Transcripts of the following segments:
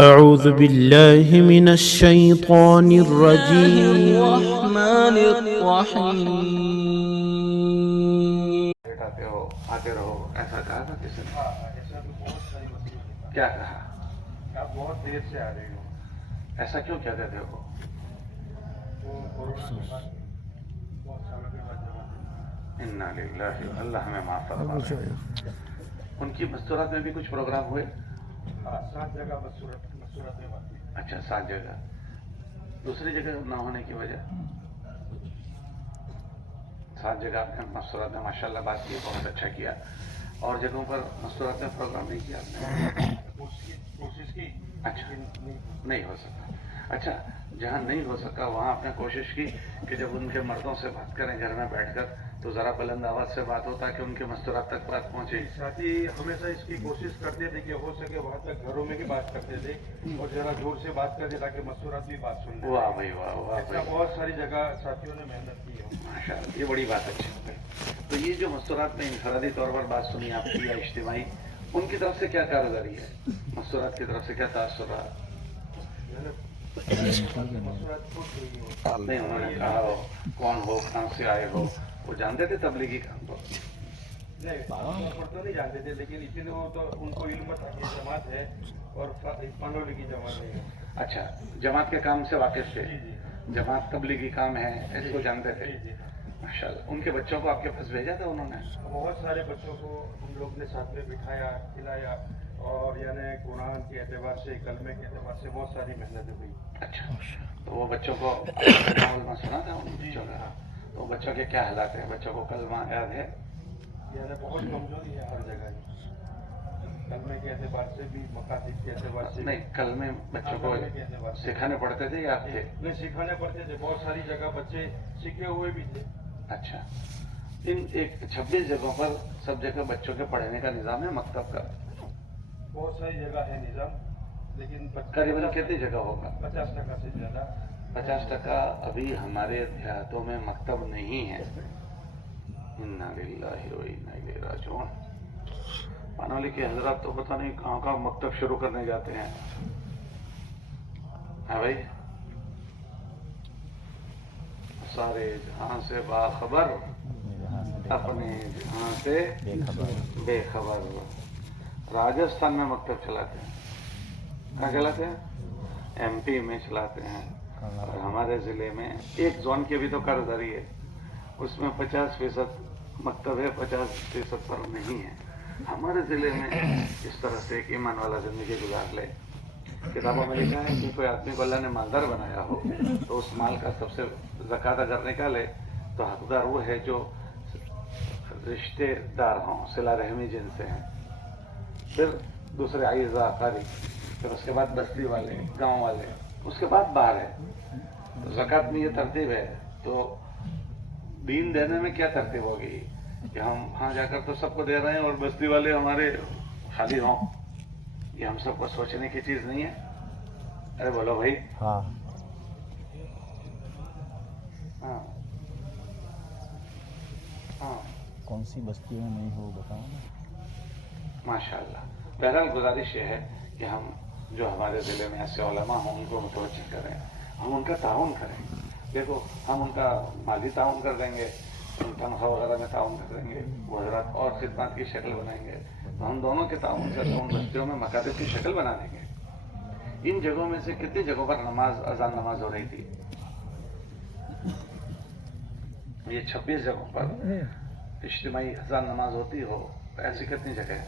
أعوذ بالله من الشيطان الرجيم. الرحمن الرحیم. آتے ہو آتے رہو، ایسا کہا تھا کسی نے؟ ایسا تو بہت ساری مسئلے ہوتے کیا کہا؟ ہیں. آپ بہت دیر سے آ رہے ہو. ایسا کیوں کہتے تھے وہ؟ وہ کورونا کے بعد بہت سالوں کے بعد جمع تھے. انا للہ، اللہ ہمیں معاف فرمائے. ان کی مستورات میں بھی کچھ پروگرام ہوئے؟ 7 جگہ مصورت میں بات کی. اچھا، 7 جگہ. دوسری جگہ نہ ہونے کی وجہ؟ 7 جگہ آپ نے مستورات میں ماشاء اللہ بات کی، بہت اچھا کیا. اور جگہوں پر مستورات میں پروگرام نہیں کیا آپ نے؟ کوشش کی. اچھا، لیکن نہیں ہو سکا. اچھا، جہاں نہیں ہو سکا وہاں آپ نے کوشش کی کہ جب ان کے مردوں سے بات کریں گھر میں بیٹھ کر تو ذرا بلند آواز سے بات ہو تاکہ ان کے مستورات تک بات پہنچے. ساتھی ہمیشہ اس کی کوشش کرتے تھے کہ ہو سکے وہاں تک گھروں میں بھی بات کرتے تھے اور ذرا زور سے بات کرتے تاکہ مستورات بھی بات سن لیں. واہ بھائی واہ، واہ ایسا بھائی، بہت ساری جگہ ساتھیوں نے محنت کی ہے. ماشاء اللہ، یہ بڑی بات اچھی ہے. تو یہ جو مستورات میں انفرادی طور پر بات سنی آپ کی یا اجتماعی، ان کی طرف سے کیا کارگزاری ہے؟ مستورات کی طرف سے کیا تاثر رہا؟ مصورات خود ہوئی ہے. نہیں، انہوں نے کہا ہو کون ہو، کہاں سے آئے ہو، وہ جانتے تھے تبلیغی کام کو؟ نہیں، تو نہیں جانتے تھے لیکن اسی لیے وہ تو ان کو علم تھا کہ جماعت ہے اور پانڈولی کی جماعت ہے. اچھا، جماعت کے کام سے واقف تھے؟ جی جی جماعت تبلیغی کام ہے اس کو جانتے تھے؟ جی جی. ماشاء اللہ. ان کے بچوں کو آپ کے پاس بھیجا تھا انہوں نے؟ بہت سارے بچوں کو ہم لوگ نے ساتھ میں بٹھایا، کھلایا اور یعنی قرآن کے اعتبار سے، کلمے کے اعتبار سے بہت ساری محنتیں ہوئی. اچھا، تو وہ بچوں کو کلمہ سنا تھا ان بچوں کا؟ تو وہ بچوں کے کیا حالات ہیں؟ بچوں کو کلمہ یاد ہے؟ یعنی بہت کمزوری ہے ہر جگہ ہی، کلمے کے اعتبار سے بھی، مکاتب کے اعتبار سے بھی. نہیں، کلمے بچوں کو کلمے کے اعتبار سے سکھانے پڑتے تھے یا آپ تھے؟ نہیں، سکھانے پڑتے تھے. بہت ساری جگہ بچے سیکھے ہوئے بھی تھے. اچھا، ان 26 جگہوں پر سب جگہ بچوں کے پڑھنے کا نظام ہے مکتب کا؟ بہت ساری جگہ ہے نظام لیکن قریباً کتنی جگہ ہوگا؟ 50% سے زیادہ. 50% ابھی ہمارے دیہاتوں میں مکتب نہیں ہے. انا للہ و انا الیہ راجعون. پانولی کے حضرات تو پتہ نہیں کہاں کہاں مکتب شروع کرنے جاتے ہیں. ہاں بھائی، سارے جہاں سے باخبر، اپنے جہاں سے بے خبر. راجستھان میں مکتب چلاتے ہیں. کہاں چلاتے ہیں؟ ایم پی میں چلاتے ہیں. اور ہمارے ضلع میں ایک زون کی بھی تو کارگزاری ہے، اس میں 50% مکتب ہے، 50% پر نہیں ہے. ہمارے ضلع میں اس طرح سے ایک ایمان والا زندگی گزار لے. کتابوں میں لکھا ہے کہ کوئی آدمی کو اللہ نے مالدار بنایا ہو تو اس مال کا سب سے زکوٰۃ اگر نکالے تو حقدار وہ ہے جو رشتے دار ہوں، صلہ رحمی جن سے ہیں، پھر دوسرے اعزاء اقارب، پھر اس کے بعد بستی والے، گاؤں والے، اس کے بعد باہر ہے. تو زکوٰۃ میں یہ ترتیب ہے. تو دین دینے میں کیا ترتیب ہوگی کہ ہم وہاں جا کر تو سب کو دے رہے ہیں اور بستی والے ہمارے خالی ہوں؟ یہ ہم سب کو سوچنے کی چیز نہیں ہے؟ ارے بولو بھائی. ہاں، ہاں ہاں، کون سی بستی میں نہیں ہو بتاؤ نا. ماشاء اللہ. بہرحال گزارش یہ ہے کہ ہم جو ہمارے ضلع میں ایسے علماء ہوں ان کو متوجہ کریں، ہم ان کا تعاون کریں. دیکھو، ہم ان کا مالی تعاون کر دیں گے، تنخواہ وغیرہ میں تعاون کر دیں گے، وہ حضرات اور خدمات کی شکل بنائیں گے، تو ہم دونوں کے تعاون سے ان بستیوں میں مکاتب کی شکل بنا دیں گے. ان جگہوں میں سے کتنی جگہوں پر اذان نماز ہو رہی تھی؟ یہ 26 جگہوں پر اجتماعی اذان نماز ہوتی ہو، ایسی کتنی جگہ ہے؟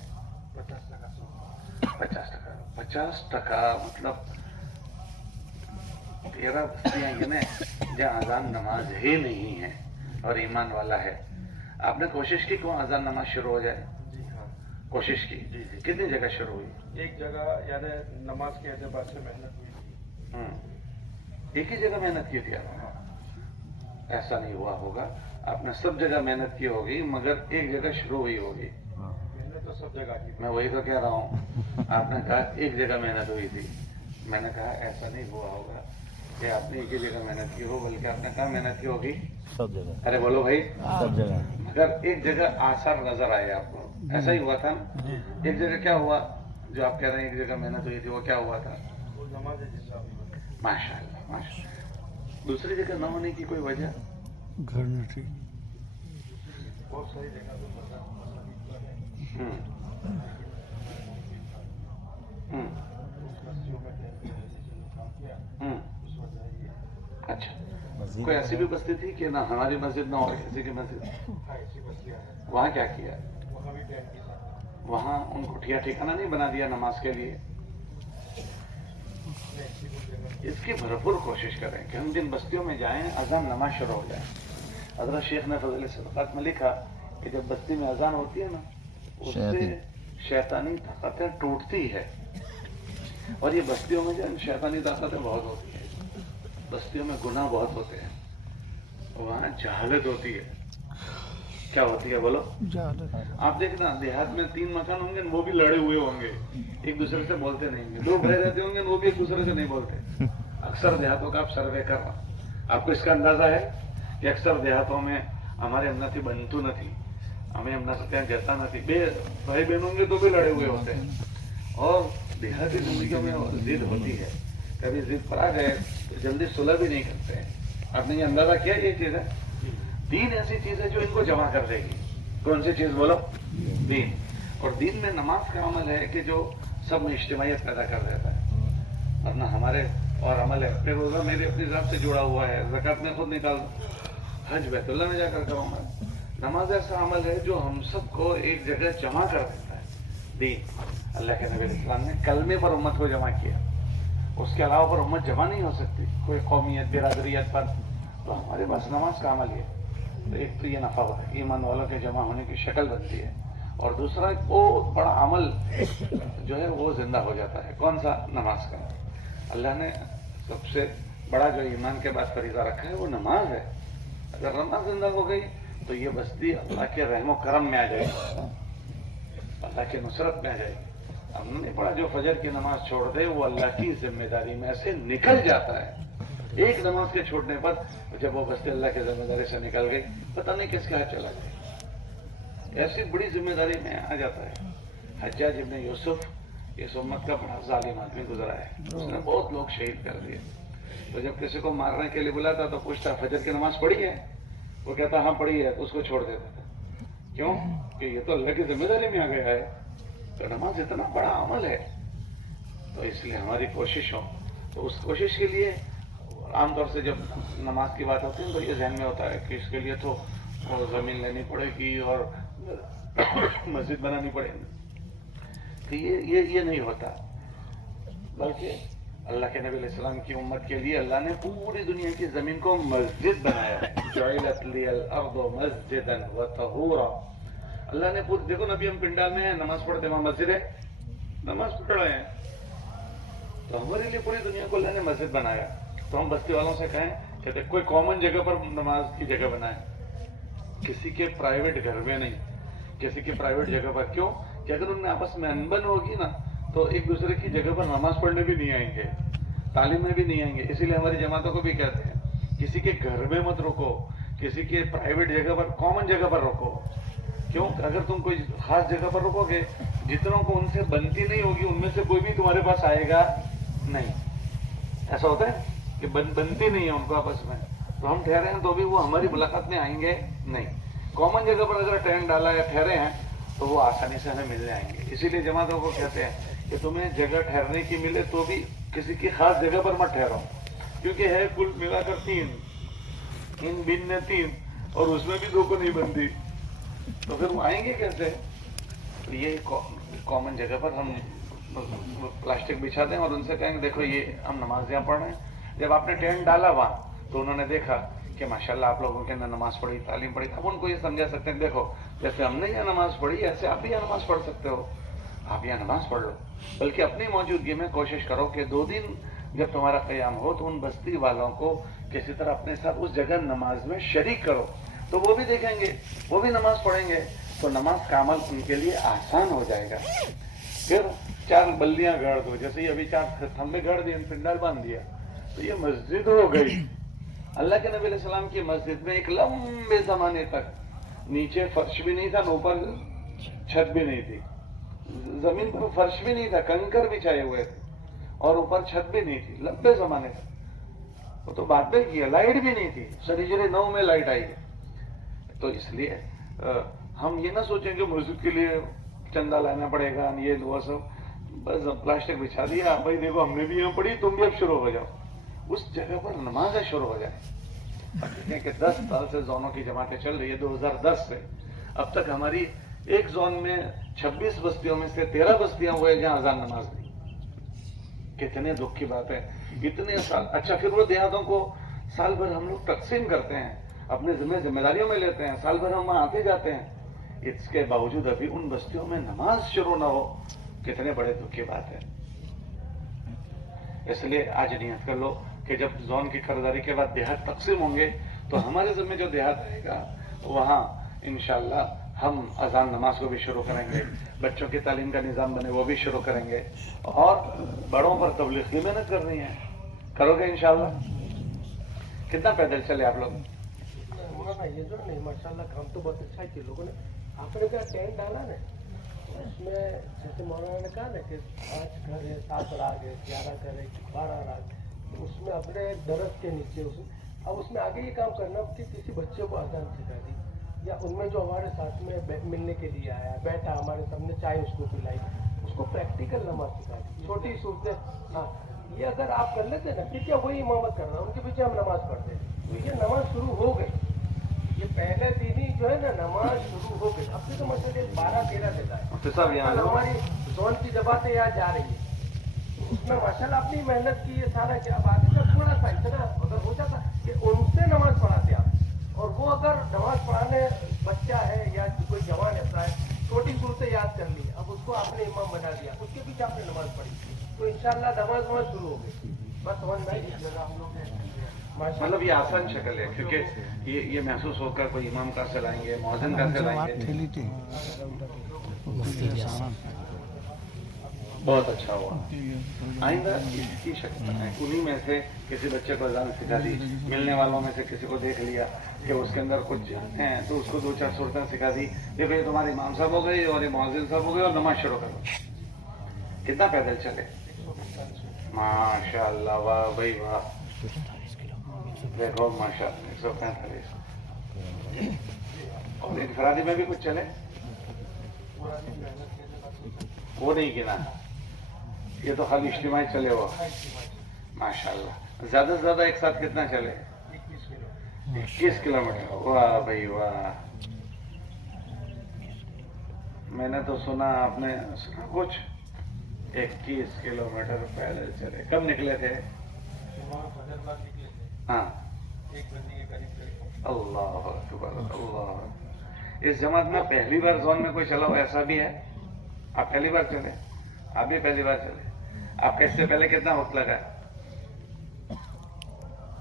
50%. 50% مطلب 13 بستیاں گنے جہاں اذان نماز ہی نہیں ہے اور ایمان والا ہے. آپ نے کوشش کی کون اذان نماز شروع ہو جائے؟ جی ہاں، کوشش کی. جی جی. کتنی جگہ شروع ہوئی؟ ایک جگہ یعنی نماز کے اعتبار سے محنت ہوئی تھی. ایک ہی جگہ محنت کی تھی آپ؟ ایسا نہیں ہوا ہوگا، آپ نے سب جگہ محنت کی ہوگی مگر ایک جگہ شروع ہوئی ہوگی. محنت تو سب جگہ کی. میں وہی تو کہہ رہا ہوں. آپ نے کہا ایک جگہ محنت ہوئی تھی، میں نے کہا ایسا نہیں ہوا ہوگا کہ آپ نے ایک ہی جگہ محنت کی ہو، بلکہ آپ نے کہاں محنت کی ہوگی؟ سب جگہ. ارے بولو بھائی. سب جگہ. مگر ایک جگہ آثار نظر آئے آپ کو، ایسا ہی ہوا تھا نا؟ ایک جگہ کیا ہوا، जो आप कह रहे हैं एक जगह मेहनत हुई थी, वो क्या हुआ था? वो नमाज जिंदा हुई। माशाअल्लाह माशाअल्लाह। दूसरी जगह न होने की कोई वजह? घर में ठीक। बहुत सारी जगह पे हम्म, हम्म, बस्तियों में काम किया, हम्म, उस वजह ये अच्छा। मस्जिद कोई ऐसी भी बस्ती थी कि ना हमारी मस्जिद ना और किसी की मस्जिद? ऐसी बस्तियाँ हैं, वहाँ क्या किया? वहाँ भी टेंट के साथ वहाँ उनको ठिया ठिकाना नहीं बना दिया नमाज के लिए? ऐसी कोई जगह इसकी भरपूर कोशिश करें कि हम जिन बस्तियों में जाएं अजान नमाज शुरू हो जाए। हज़रत शेख ने फज़ल सदक़ात में लिखा कि जब बस्ती में अजान होती है ना, उससे शैतानी ताकतें टूटती है। और ये बस्तियों में जो शैतानी ताकतें बहुत होती है, बस्तियों में गुनाह बहुत होते हैं, वहाँ जहालत होती है। क्या होती है बोलो? आप देखना देहात में 3 मकान होंगे, वो भी लड़े हुए होंगे, एक दूसरे से बोलते नहीं होंगे। 2 भाई रहते होंगे, वो भी एक दूसरे से नहीं बोलते। अक्सर देहातों का आप सर्वे कर रहा, आपको इसका अंदाजा है कि अक्सर देहातों में हमारे એમનાથી બનતું નથી, અમે એમના સાથે ત્યાં જતા નથી। 2 भाई बहन होंगे तो भी लड़े हुए होते हैं। और देहाती जिंदगी में जिद होती है, कभी जिद पर आ गए तो जल्दी सुलह भी नहीं करते हैं। आपने ये अंदाजा किया? ये चीज है, दीन ऐसी चीज है जो इनको जमा कर देगी। कौन सी चीज बोलो? दीन। और दीन में नमाज का अमल है कि जो सब में इज्तिमाइयत पैदा कर देता है। वरना हमारे और अमल है, फिर रोजा मेरे अपनी जात से जुड़ा हुआ है, ज़कात में खुद निकाल, हज बैतुल्लाह में जाकर करूंगा। नमाज ऐसा अमल है जो हम सबको एक जगह जमा कर देता है। दीन, अल्लाह के नबी इस्लाम ने कलमे पर उम्मत को जमा किया, उसके अलावा पर उम्मत जमा नहीं हो सकती, कोई कौमियत बिरादरियत पर। तो हमारे पास नमाज का अमल है। तो एक तो ये नफा होता है, ईमान वालों के जमा होने की शक्ल बनती है। और दूसरा वो बड़ा अमल जो है वो जिंदा हो जाता है। कौन सा? नमाज का। अल्लाह ने सबसे बड़ा जो ईमान के बाद फरीजा रखा है वो नमाज है। अगर नमाज जिंदा हो गई तो ये बस्ती अल्लाह के रहमो करम में आ जाएगी, अल्लाह की नुसरत में आ जाएगी। हमने पढ़ा जो फजर की नमाज छोड़ दे वो अल्लाह की जिम्मेदारी में से निकल जाता है। एक नमाज के छोड़ने पर जब वो बस्ती अल्लाह की जिम्मेदारी से निकल गई, पता नहीं किसके हाथ चला गया, ऐसी बड़ी जिम्मेदारी में आ जाता है। हज्जाज इब्न यूसुफ इस उम्मत का बड़ा जालिम आदमी गुजरा है, उसने बहुत लोग शहीद कर दिए। तो जब किसी को मारने के लिए बुलाता तो पूछता फजर की नमाज पढ़ी है? वो कहता हाँ पढ़ी है, तो उसको छोड़ देता था। क्यों? कि ये तो अल्लाह की जिम्मेदारी में आ गया है। तो नमाज इतना बड़ा अमल है, तो इसलिए हमारी कोशिश हो, तो उस कोशिश के लिए आमतौर से जब नमाज की बात होती है तो ये ध्यान में होता है कि इसके लिए तो जमीन लेनी पड़ेगी और मस्जिद बनानी पड़ेगी। तो ये नहीं होता, बल्कि अल्लाह के नबी अलैहिस्सलाम की उम्मत के लिए अल्लाह ने पूरी दुनिया की जमीन को मस्जिद बनाया है। जुइलत लियल अर्दु मस्जिदन व तहूरा। अल्लाह ने पूरी, देखो नबी हम पिंडाल में हैं, नमाज पढ़ते, वहां मस्जिद है, नमाज पढ़ रहे हैं। तो हमारे लिए पूरी दुनिया को अल्लाह ने मस्जिद बनाया। तो हम बस्ती वालों से कहें कहते कोई कॉमन जगह पर नमाज की जगह बनाए, किसी के प्राइवेट घर में नहीं, किसी के प्राइवेट जगह पर। क्यों? कि अगर उनमें आपस में अनबन होगी ना तो एक दूसरे की जगह पर नमाज पढ़ने भी नहीं आएंगे, तालीम में भी नहीं आएंगे। इसीलिए हमारी जमातों को भी कहते हैं किसी के घर में मत रुको, किसी के प्राइवेट जगह पर, कॉमन जगह पर रुको। क्यों? अगर तुम कोई खास जगह पर रुकोगे, जितनों को उनसे बनती नहीं होगी उनमें से कोई भी तुम्हारे पास आएगा नहीं। ऐसा होता है कि बनती नहीं है उनको आपस में, तो हम ठहरे हैं तो भी वो हमारी मुलाकात में आएंगे नहीं। कॉमन जगह पर अगर टेंट डाला या ठहरे हैं तो वो आसानी से हमें मिलने आएंगे। इसीलिए जमातों को कहते हैं कि तुम्हें जगह ठहरने की मिले तो भी किसी की खास जगह पर मत ठहरो, क्योंकि है कुल मिलाकर 3, इन बिन ने 3 और उसमें भी 2 को नहीं बनती, तो फिर वो आएंगे कैसे? तो ये कॉमन जगह पर हम प्लास्टिक बिछा दें और उनसे कहेंगे देखो ये हम नमाज यहाँ पढ़ रहे हैं। जब आपने टेंट डाला वहां तो उन्होंने देखा कि माशाल्लाह आप लोगों के अंदर नमाज पढ़ी, तालीम पढ़ी, अब उनको ये समझा सकते हैं देखो जैसे हमने यहाँ नमाज पढ़ी ऐसे आप भी यहाँ नमाज पढ़ सकते हो, आप यहाँ नमाज पढ़ लो। बल्कि अपनी मौजूदगी में कोशिश करो कि 2 दिन जब तुम्हारा क़याम हो तो उन बस्ती वालों को किसी तरह अपने साथ उस जगह नमाज में शरीक करो, तो वो भी देखेंगे, वो भी नमाज पढ़ेंगे, तो नमाज का अमल उनके लिए आसान हो जाएगा। फिर 4 बल्लियां गाड़ दो, जैसे ये अभी 4 थंबे गाड़ दिए, पिंडाल बांध दिया, तो ये मस्जिद हो गई। अल्लाह के नबी अलैहिस्सलाम की मस्जिद में एक लंबे जमाने तक नीचे फर्श भी नहीं था, ऊपर छत भी नहीं थी, जमीन पर फर्श भी नहीं था, कंकर बिछाए हुए थे और ऊपर छत भी नहीं थी, लंबे जमाने का। वो तो बाद में किया, लाइट भी नहीं थी, सरीजरे 9 में लाइट आई। तो इसलिए हम ये ना सोचें कि मस्जिद के लिए चंदा लाना पड़ेगा, ये वो सब, बस प्लास्टिक बिछा दिया, भाई देखो हमने भी यहाँ पढ़ी, तुम भी अब शुरू हो जाओ, उस जगह पर नमाज शुरू हो जाए। देखें कि 10 साल से जोनों की जमातें चल रही है, 2010 से अब तक हमारी एक जोन में 26 बस्तियों में से 13 बस्तियां हुए जहां अजान नमाज नहीं। कितने दुख की बात है, इतने साल। अच्छा, फिर वो देहातों को साल भर हम लोग तकसीम करते हैं, अपने जिम्मेदारियों में लेते हैं, साल भर हम वहां आते जाते हैं, इसके बावजूद अभी उन बस्तियों में नमाज शुरू ना हो, कितने बड़े दुख की बात है। इसलिए आज नियत कर लो कि जब जोन की खरीदारी के बाद देहात तकसीम होंगे तो हमारे ज़िम्मे जो देहात आएगा वहाँ इंशाअल्लाह हम अजान नमाज को भी शुरू करेंगे, बच्चों की तालीम का निज़ाम बने वो भी शुरू करेंगे, और बड़ों पर तबलीग की मेहनत करनी है, करोगे इंशाअल्लाह। कितना पैदल चले आप लोग? ये जो नहीं माशाल्लाह काम तो बहुत अच्छा किया लोगों ने। आपने क्या टेंट डाला ना, उसमें जैसे मौलाना ने कहा ना कि 5 घर है, 7 राग है, 11 घर है, 12 राग, तो उसमें अपने दरख्त के नीचे अब उसमें आगे ये काम करना कि किसी बच्चे को अजान सिखा दी, या उनमें जो हमारे साथ में मिलने के लिए आया, बैठा हमारे सामने, चाय उसको पिलाई, उसको प्रैक्टिकल नमाज सिखा दी, छोटी सूरतें। हाँ, ये अगर आप कर लेते ना, फिर क्या वही इमामत करना, उनके पीछे हम नमाज पढ़ते हैं, तो ये नमाज शुरू हो गई। ये पहले दिन ही जो है ना नमाज शुरू हो गई। अब तो मसले 12-13 देता है, हमारी जोन की जमातें यहाँ जा रही है, उसमें माशाल्लाह अपनी मेहनत की है सारा। क्या बात है, जब थोड़ा सा इतना अगर हो जाता कि उनसे नमाज पढ़ाते आप, और वो अगर नमाज पढ़ाने बच्चा है या कोई जवान ऐसा है, छोटी सूरतें याद कर ली, अब उसको आपने इमाम बना दिया, उसके पीछे आपने नमाज पढ़ी, तो इंशाल्लाह नमाज शुरू हो गई। बस समझ में आई इस जगह हम लोग मतलब ये आसान शक्ल है, क्योंकि ये महसूस होकर कोई इमाम का से लाएंगे, मौज़िन का से लाएंगे, बहुत अच्छा हुआ। आइंदा इसकी शक्ल है, उन्हीं में से किसी बच्चे को अजान सिखा दी, मिलने वालों में से किसी को देख लिया कि उसके अंदर कुछ है तो उसको 2-4 सूरतें सिखा दी, देखो ये तुम्हारे इमाम साहब हो गए और ये मौज़िन साहब हो गए, और नमाज शुरू करो। कितना पैदल चले, माशाअल्लाह, वाह भाई वाह, देखो माशाअल्लाह 145। और इनफरादी में भी कुछ चले, वो नहीं गिना, ये तो खाली इज्तिमाई चले वो, माशाअल्लाह। ज्यादा से ज्यादा एक साथ कितना चले? 21 किलोमीटर, वाह भाई वाह। मैंने तो सुना, आपने सुना कुछ 21 किलोमीटर पैदल चले। कब निकले थे? हाँ, अल्लाह अकबर, अल्लाह। इस जमात में पहली बार जोन में कोई चला हो ऐसा भी है? आप पहली बार चले? आप भी पहली बार चले? आपके इससे पहले कितना वक्त लगा?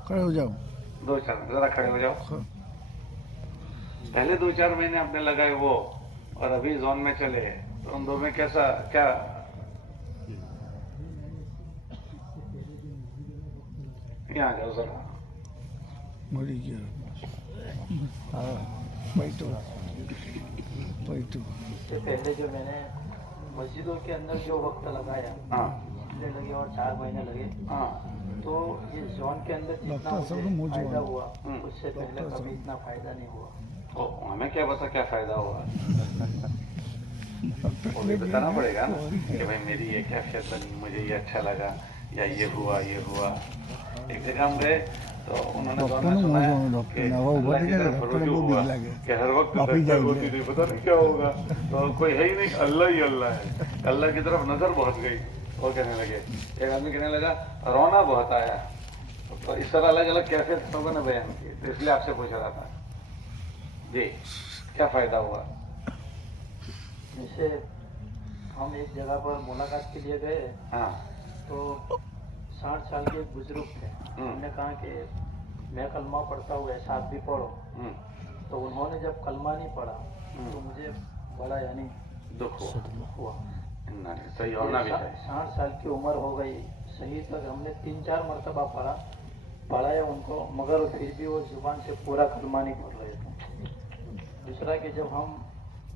खड़े हो जाओ, 2-4, जरा खड़े हो जाओ। पहले 2-4 महीने आपने लगाए वो, और अभी जोन में चले, तो उन दो में कैसा क्या? यहाँ आ जाओ जरा, इससे पहले जो मैंने मस्जिदों के अंदर जो वक्त लगाया, हाँ लगे और 4 महीने लगे, हाँ, तो ये जोन के अंदर जितना मुझे फायदा हुआ उससे पहले कभी इतना फायदा नहीं हुआ। तो हमें क्या पता क्या फायदा हुआ, वो भी बताना पड़ेगा ना कि भाई मेरी ये कैफियत बनी, मुझे ये अच्छा लगा, या ये हुआ ये हुआ। एक जगह हम गए तो उन्होंने सुना कि अल्लाह की तरफ रुजू हुआ कि हर वक्त नजर होती थी, पता नहीं क्या होगा, तो कोई है ही नहीं, अल्लाह ही अल्लाह है। अल्लाह की तरफ नजर बहुत गई, और कहने लगे, एक आदमी कहने लगा रोना बहुत आया। तो इस तरह अलग अलग कैफियत लोगों ने बयान की, तो इसलिए आपसे पूछ रहा था जी क्या फायदा हुआ। जैसे हम एक जगह पर मुलाकात के लिए गए, हाँ, तो 60 साल के एक बुजुर्ग थे, उन्होंने कहा कि मैं कलमा पढ़ता हूँ, ऐसा आप भी पढ़ो। तो उन्होंने जब कलमा नहीं पढ़ा तो मुझे बड़ा यानी दुख हुआ। 60 साल की उम्र हो गई, सही तक हमने 3-4 मरतबा पढ़ाया उनको, मगर फिर भी वो जुबान से पूरा कलमा नहीं पढ़ रहे थे। दूसरा कि जब हम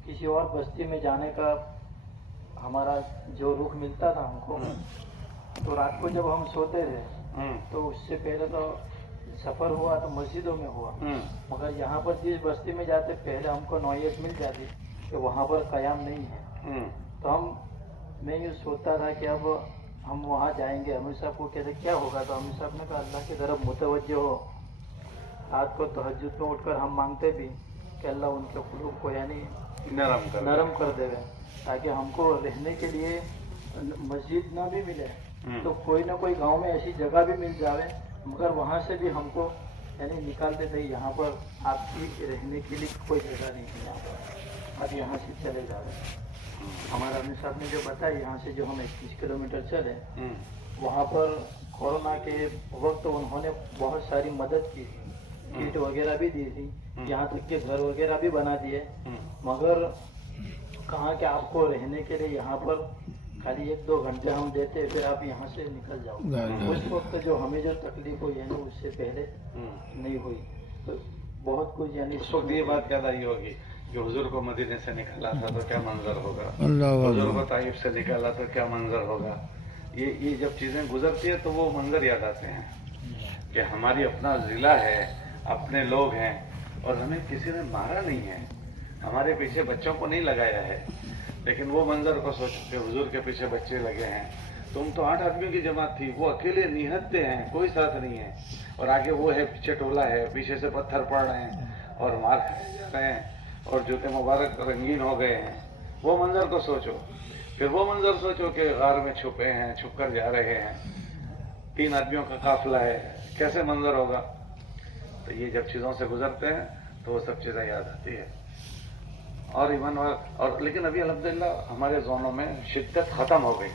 किसी और बस्ती में जाने का हमारा जो रुख मिलता था हमको, तो रात को जब हम सोते थे तो उससे पहले तो सफ़र हुआ तो मस्जिदों में हुआ, मगर यहाँ पर जिस बस्ती में जाते पहले हमको नौयत मिल जाती कि वहाँ पर क़याम नहीं है, तो मैं यूँ सोचता था कि अब हम वहाँ जाएंगे। अमीर साहब को कहते क्या होगा, तो अमीर साहब ने कहा अल्लाह की तरफ मुतवज्जे हो। रात को तहज्जुद में उठकर हम मांगते भी कि अल्लाह उनके कुलूब को यानी नरम कर देवे, ताकि हमको रहने के लिए मस्जिद ना भी मिले तो कोई ना कोई गांव में ऐसी जगह भी मिल जावे, मगर वहाँ से भी हमको यानी निकाल देते यहाँ पर आपकी रहने के लिए कोई जगह नहीं है, यहाँ पर अब यहाँ से चले जावे। हमारा अमीर साहब ने जो बताया, यहाँ से जो हम 21 किलोमीटर चले, वहाँ पर कोरोना के वक्त उन्होंने बहुत सारी मदद की थी, किट वगैरह भी दी थी, यहाँ तक के घर वगैरह भी बना दिए, मगर कहा कि आपको रहने के लिए यहाँ पर खाली 1-2 घंटे हम देते, फिर आप यहाँ से निकल जाओ। उस वक्त जो हमें जो तकलीफ हुई है ना, उससे पहले नहीं हुई, तो बहुत कुछ यानी उस वक्त ये बात याद आई होगी जो हुजूर को मदीने से निकाला था तो क्या मंजर होगा, हुजूर को ताइफ से निकाला तो क्या मंजर होगा। ये जब चीजें गुजरती है तो वो मंजर याद आते हैं कि हमारी अपना जिला है, अपने लोग हैं और हमें किसी ने मारा नहीं है, हमारे पीछे बच्चों को नहीं लगाया है, लेकिन वो मंजर को सोचो कि हुजूर के पीछे बच्चे लगे हैं। तुम तो 8 आदमियों की जमात थी, वो अकेले निहत्ते हैं, कोई साथ नहीं है, और आगे वो है पीछे टोला है, पीछे से पत्थर पड़ रहे हैं और मार खाए जा रहे हैं और जूते मुबारक रंगीन हो गए हैं। वो मंजर को सोचो, फिर वो मंजर सोचो कि गार में छुपे हैं, छुप कर जा रहे हैं, 3 आदमियों का काफिला है, कैसे मंजर होगा। तो ये जब चीज़ों से गुजरते हैं तो वो सब चीज़ें याद आती है। और इवन और लेकिन अभी अल्हम्दुलिल्लाह हमारे जोनों में शिद्दत ख़त्म हो गई।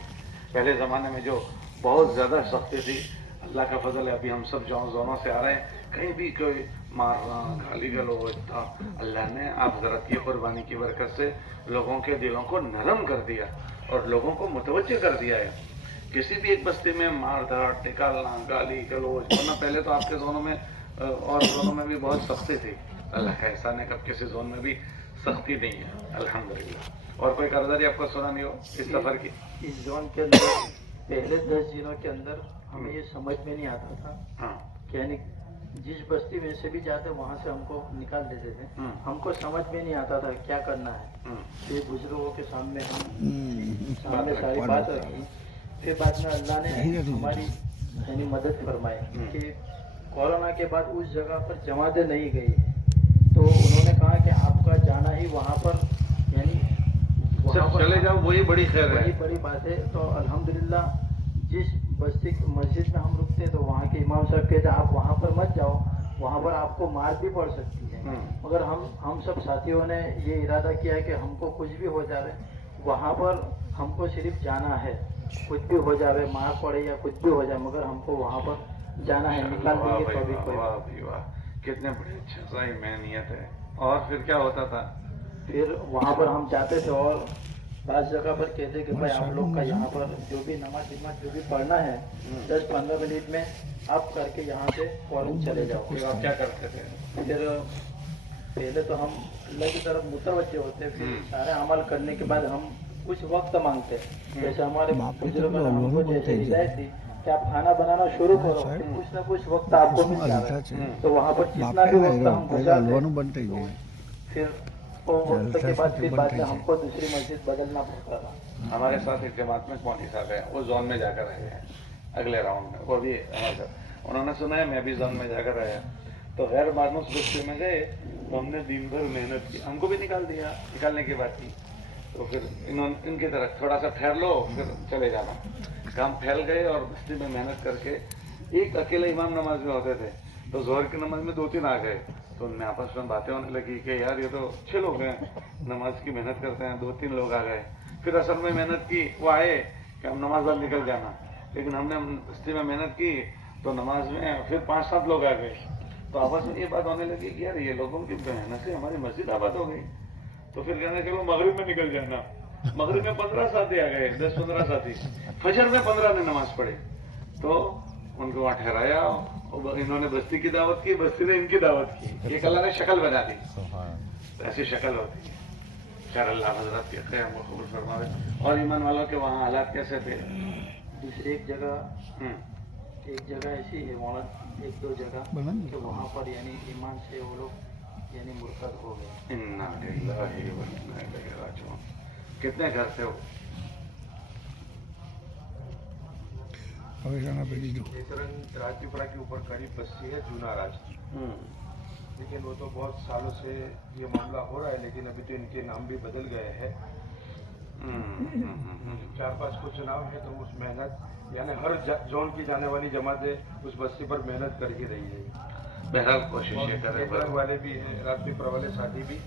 पहले ज़माने में जो बहुत ज़्यादा सख्ती थी, अल्लाह का फजल है अभी हम सब जोनों से आ रहे हैं, कहीं भी कोई मारना गाली गलौज था, अल्लाह ने आप हज़रत की कुर्बानी की बरकत से लोगों के दिलों को नरम कर दिया और लोगों को मुतवज्जे कर दिया है। किसी भी एक बस्ती में मार धाड़ निकालना, गाली गलौज, वरना पहले तो आपके जोनों में और जोनों में भी बहुत सख्ती थी। अल्लाह का एहसान है, कब किसी जोन में भी सख्ती नहीं है अल्हम्दुलिल्लाह। और कोई कर्जदारी आपको सुना नहीं हो इस सफर की? इस जोन के अंदर पहले 10 दिनों के अंदर हमें ये समझ में नहीं आता था कि यानी जिस बस्ती में से भी जाते वहाँ से हमको निकाल देते थे, हमको समझ में नहीं आता था क्या करना है। फिर बुजुर्गों के सामने सारी बात रखी, फिर बाद में अल्लाह ने हमारी यानी मदद फरमाई कि कोरोना के बाद उस जगह पर जमातें नहीं गई, तो उन्होंने कहा कि आपका जाना ही वहाँ पर यानी वहाँ पर चले जाओ, वही बड़ी खैर है, बड़ी बात है। तो अल्हम्दुलिल्लाह जिस बस्ती मस्जिद में हम रुकते तो वहाँ के इमाम साहब कहते आप वहाँ पर मत जाओ, वहाँ पर आपको मार भी पड़ सकती है, मगर हम सब साथियों ने ये इरादा किया कि हमको कुछ भी हो जाए वहाँ पर हमको सिर्फ जाना है, कुछ भी हो जाए, मार पड़े या कुछ भी हो जाए, मगर हमको वहाँ पर जाना है, निकाल देंगे तो भी कोई। कितने बड़े अच्छा सही में नियत है। और फिर क्या होता था? फिर वहाँ पर हम जाते थे और बाज़ जगह पर कहते कि भाई आप लोग का यहाँ पर जो भी नमाज जो भी पढ़ना है 10-15 मिनट में आप करके यहाँ से फौरन चले जाओ। फिर आप क्या करते थे? फिर पहले तो हम अल्लाह की तरफ मुतवज्जे होते, फिर सारे अमल करने के बाद हम कुछ वक्त मांगते, जैसे हमारे बुजुर्गों ने हमको जैसे हिदायत दी कि आप खाना बनाना शुरू करो, कुछ ना कुछ वक्त आपको मिल जाए, तो वहाँ पर जितना भी वक्त हम गुजारते, फिर वो वक्त के बाद फिर बाद में हमको दूसरी मस्जिद बदलना पड़ता था। हमारे साथ एक जमात में मौलवी साहब है, वो जोन में जाकर रहे हैं अगले राउंड में, वो भी हमारे साथ, उन्होंने सुना है मैं भी जोन में जाकर रहा, तो गैर मानूस बस्ती में गए तो हमने दिन भर मेहनत की, हमको भी निकाल दिया, निकालने की बात की, तो फिर इनकी तरफ थोड़ा सा ठहर लो फिर चले जाना। काम फैल गए और बस्ती में मेहनत करके एक अकेले इमाम नमाज में होते थे, तो जोहर की नमाज में 2-3 आ गए, तो उनमें आपस में बातें होने लगी कि यार ये तो अच्छे लोग हैं, नमाज की मेहनत करते हैं, 2-3 लोग आ गए। फिर असल में मेहनत की, वो आए कि हम नमाज बाद निकल जाना, लेकिन हमने बस्ती में मेहनत की तो नमाज में फिर 5-7 लोग आ गए, तो आपस में ये बात होने लगी कि यार ये लोगों की मेहनत से हमारी मस्जिद आबाद हो गई। तो फिर कहने चलो मगरिब में निकल जाना, मगरिब में 15 साथी आ गए, 10-15 साथी, फजर में 15 ने नमाज पढ़े, तो उनको वहाँ ठहराया, इन्होंने बस्ती की दावत की, बस्ती ने इनकी दावत की, एक अल्लाह ने शक्ल बना दी, ऐसी शक्ल होती है, चार अल्लाह हजरत के क़याम को कबूल फरमावे। और ईमान वालों के वहाँ हालात कैसे थे? एक जगह ऐसी है मौला, एक दो जगह कि वहाँ पर यानी ईमान से वो लोग यानी मुर्तद हो गए। इन्ना लिल्लाहि व इन्ना इलैहि राजिऊन। कितने घर थे वो? नेत्रंग राजपीपला के ऊपर करीब बस्ती है जूना राज, लेकिन वो तो बहुत सालों से ये मामला हो रहा है, लेकिन अभी तो इनके नाम भी बदल गए हैं। 4-5 को चुनाव है तो उस मेहनत यानी हर जोन की जाने वाली जमातें उस बस्ती पर मेहनत कर ही रही है। बहरहाल कोशिश ये करें, नेत्रंग वाले भी हैं, राजपीपला वाले साथी भी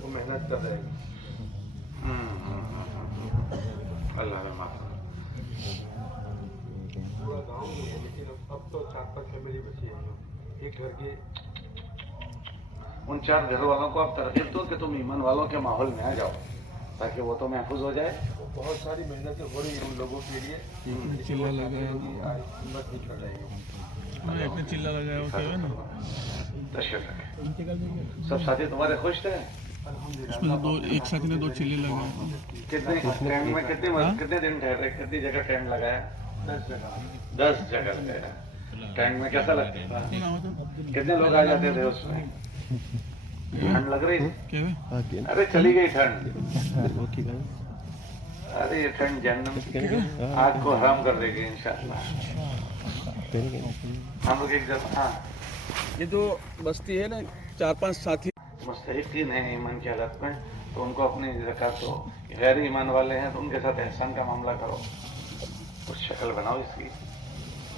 वो मेहनत कर रहे हैं। अल्लाह ने माफ करे। पूरा गाँव में है, लेकिन अब तो 4-5 फैमिली बची है। एक घर के उन 4 घर वालों को आप तरकीब दो कि तुम ईमान वालों के माहौल में आ जाओ, ताकि वो तो महफूज हो जाए। बहुत सारी मेहनतें हो रही है उन लोगों के लिए, चिल्ला लगाया हिम्मत नहीं कर रही है। चिल्ला लगाया तशरीफ रखें। सब साथी तुम्हारे खुश थे? एक साथी ने 2 चिल्ले लगाए। कितने टेंट में कितने दिन ठहरे? कितनी जगह टेंट लगाया? 10 जगह लगाया। टेंट में कैसा लगता था? कितने लोग आ जाते थे उसमें? ठंड लग रही थी? अरे चली गई ठंड। अरे ये ठंड जहन्नम आग को हराम कर देगी इंशाअल्लाह। हम लोग एक जगह, हाँ, ये जो बस्ती है ना, 4-5 साथी मुस्तहिकीन हैं ईमान की हालत में, तो उनको अपनी ज़कात दो। गैर ईमान वाले हैं तो उनके साथ एहसान का मामला करो, कुछ शक्ल बनाओ इसकी।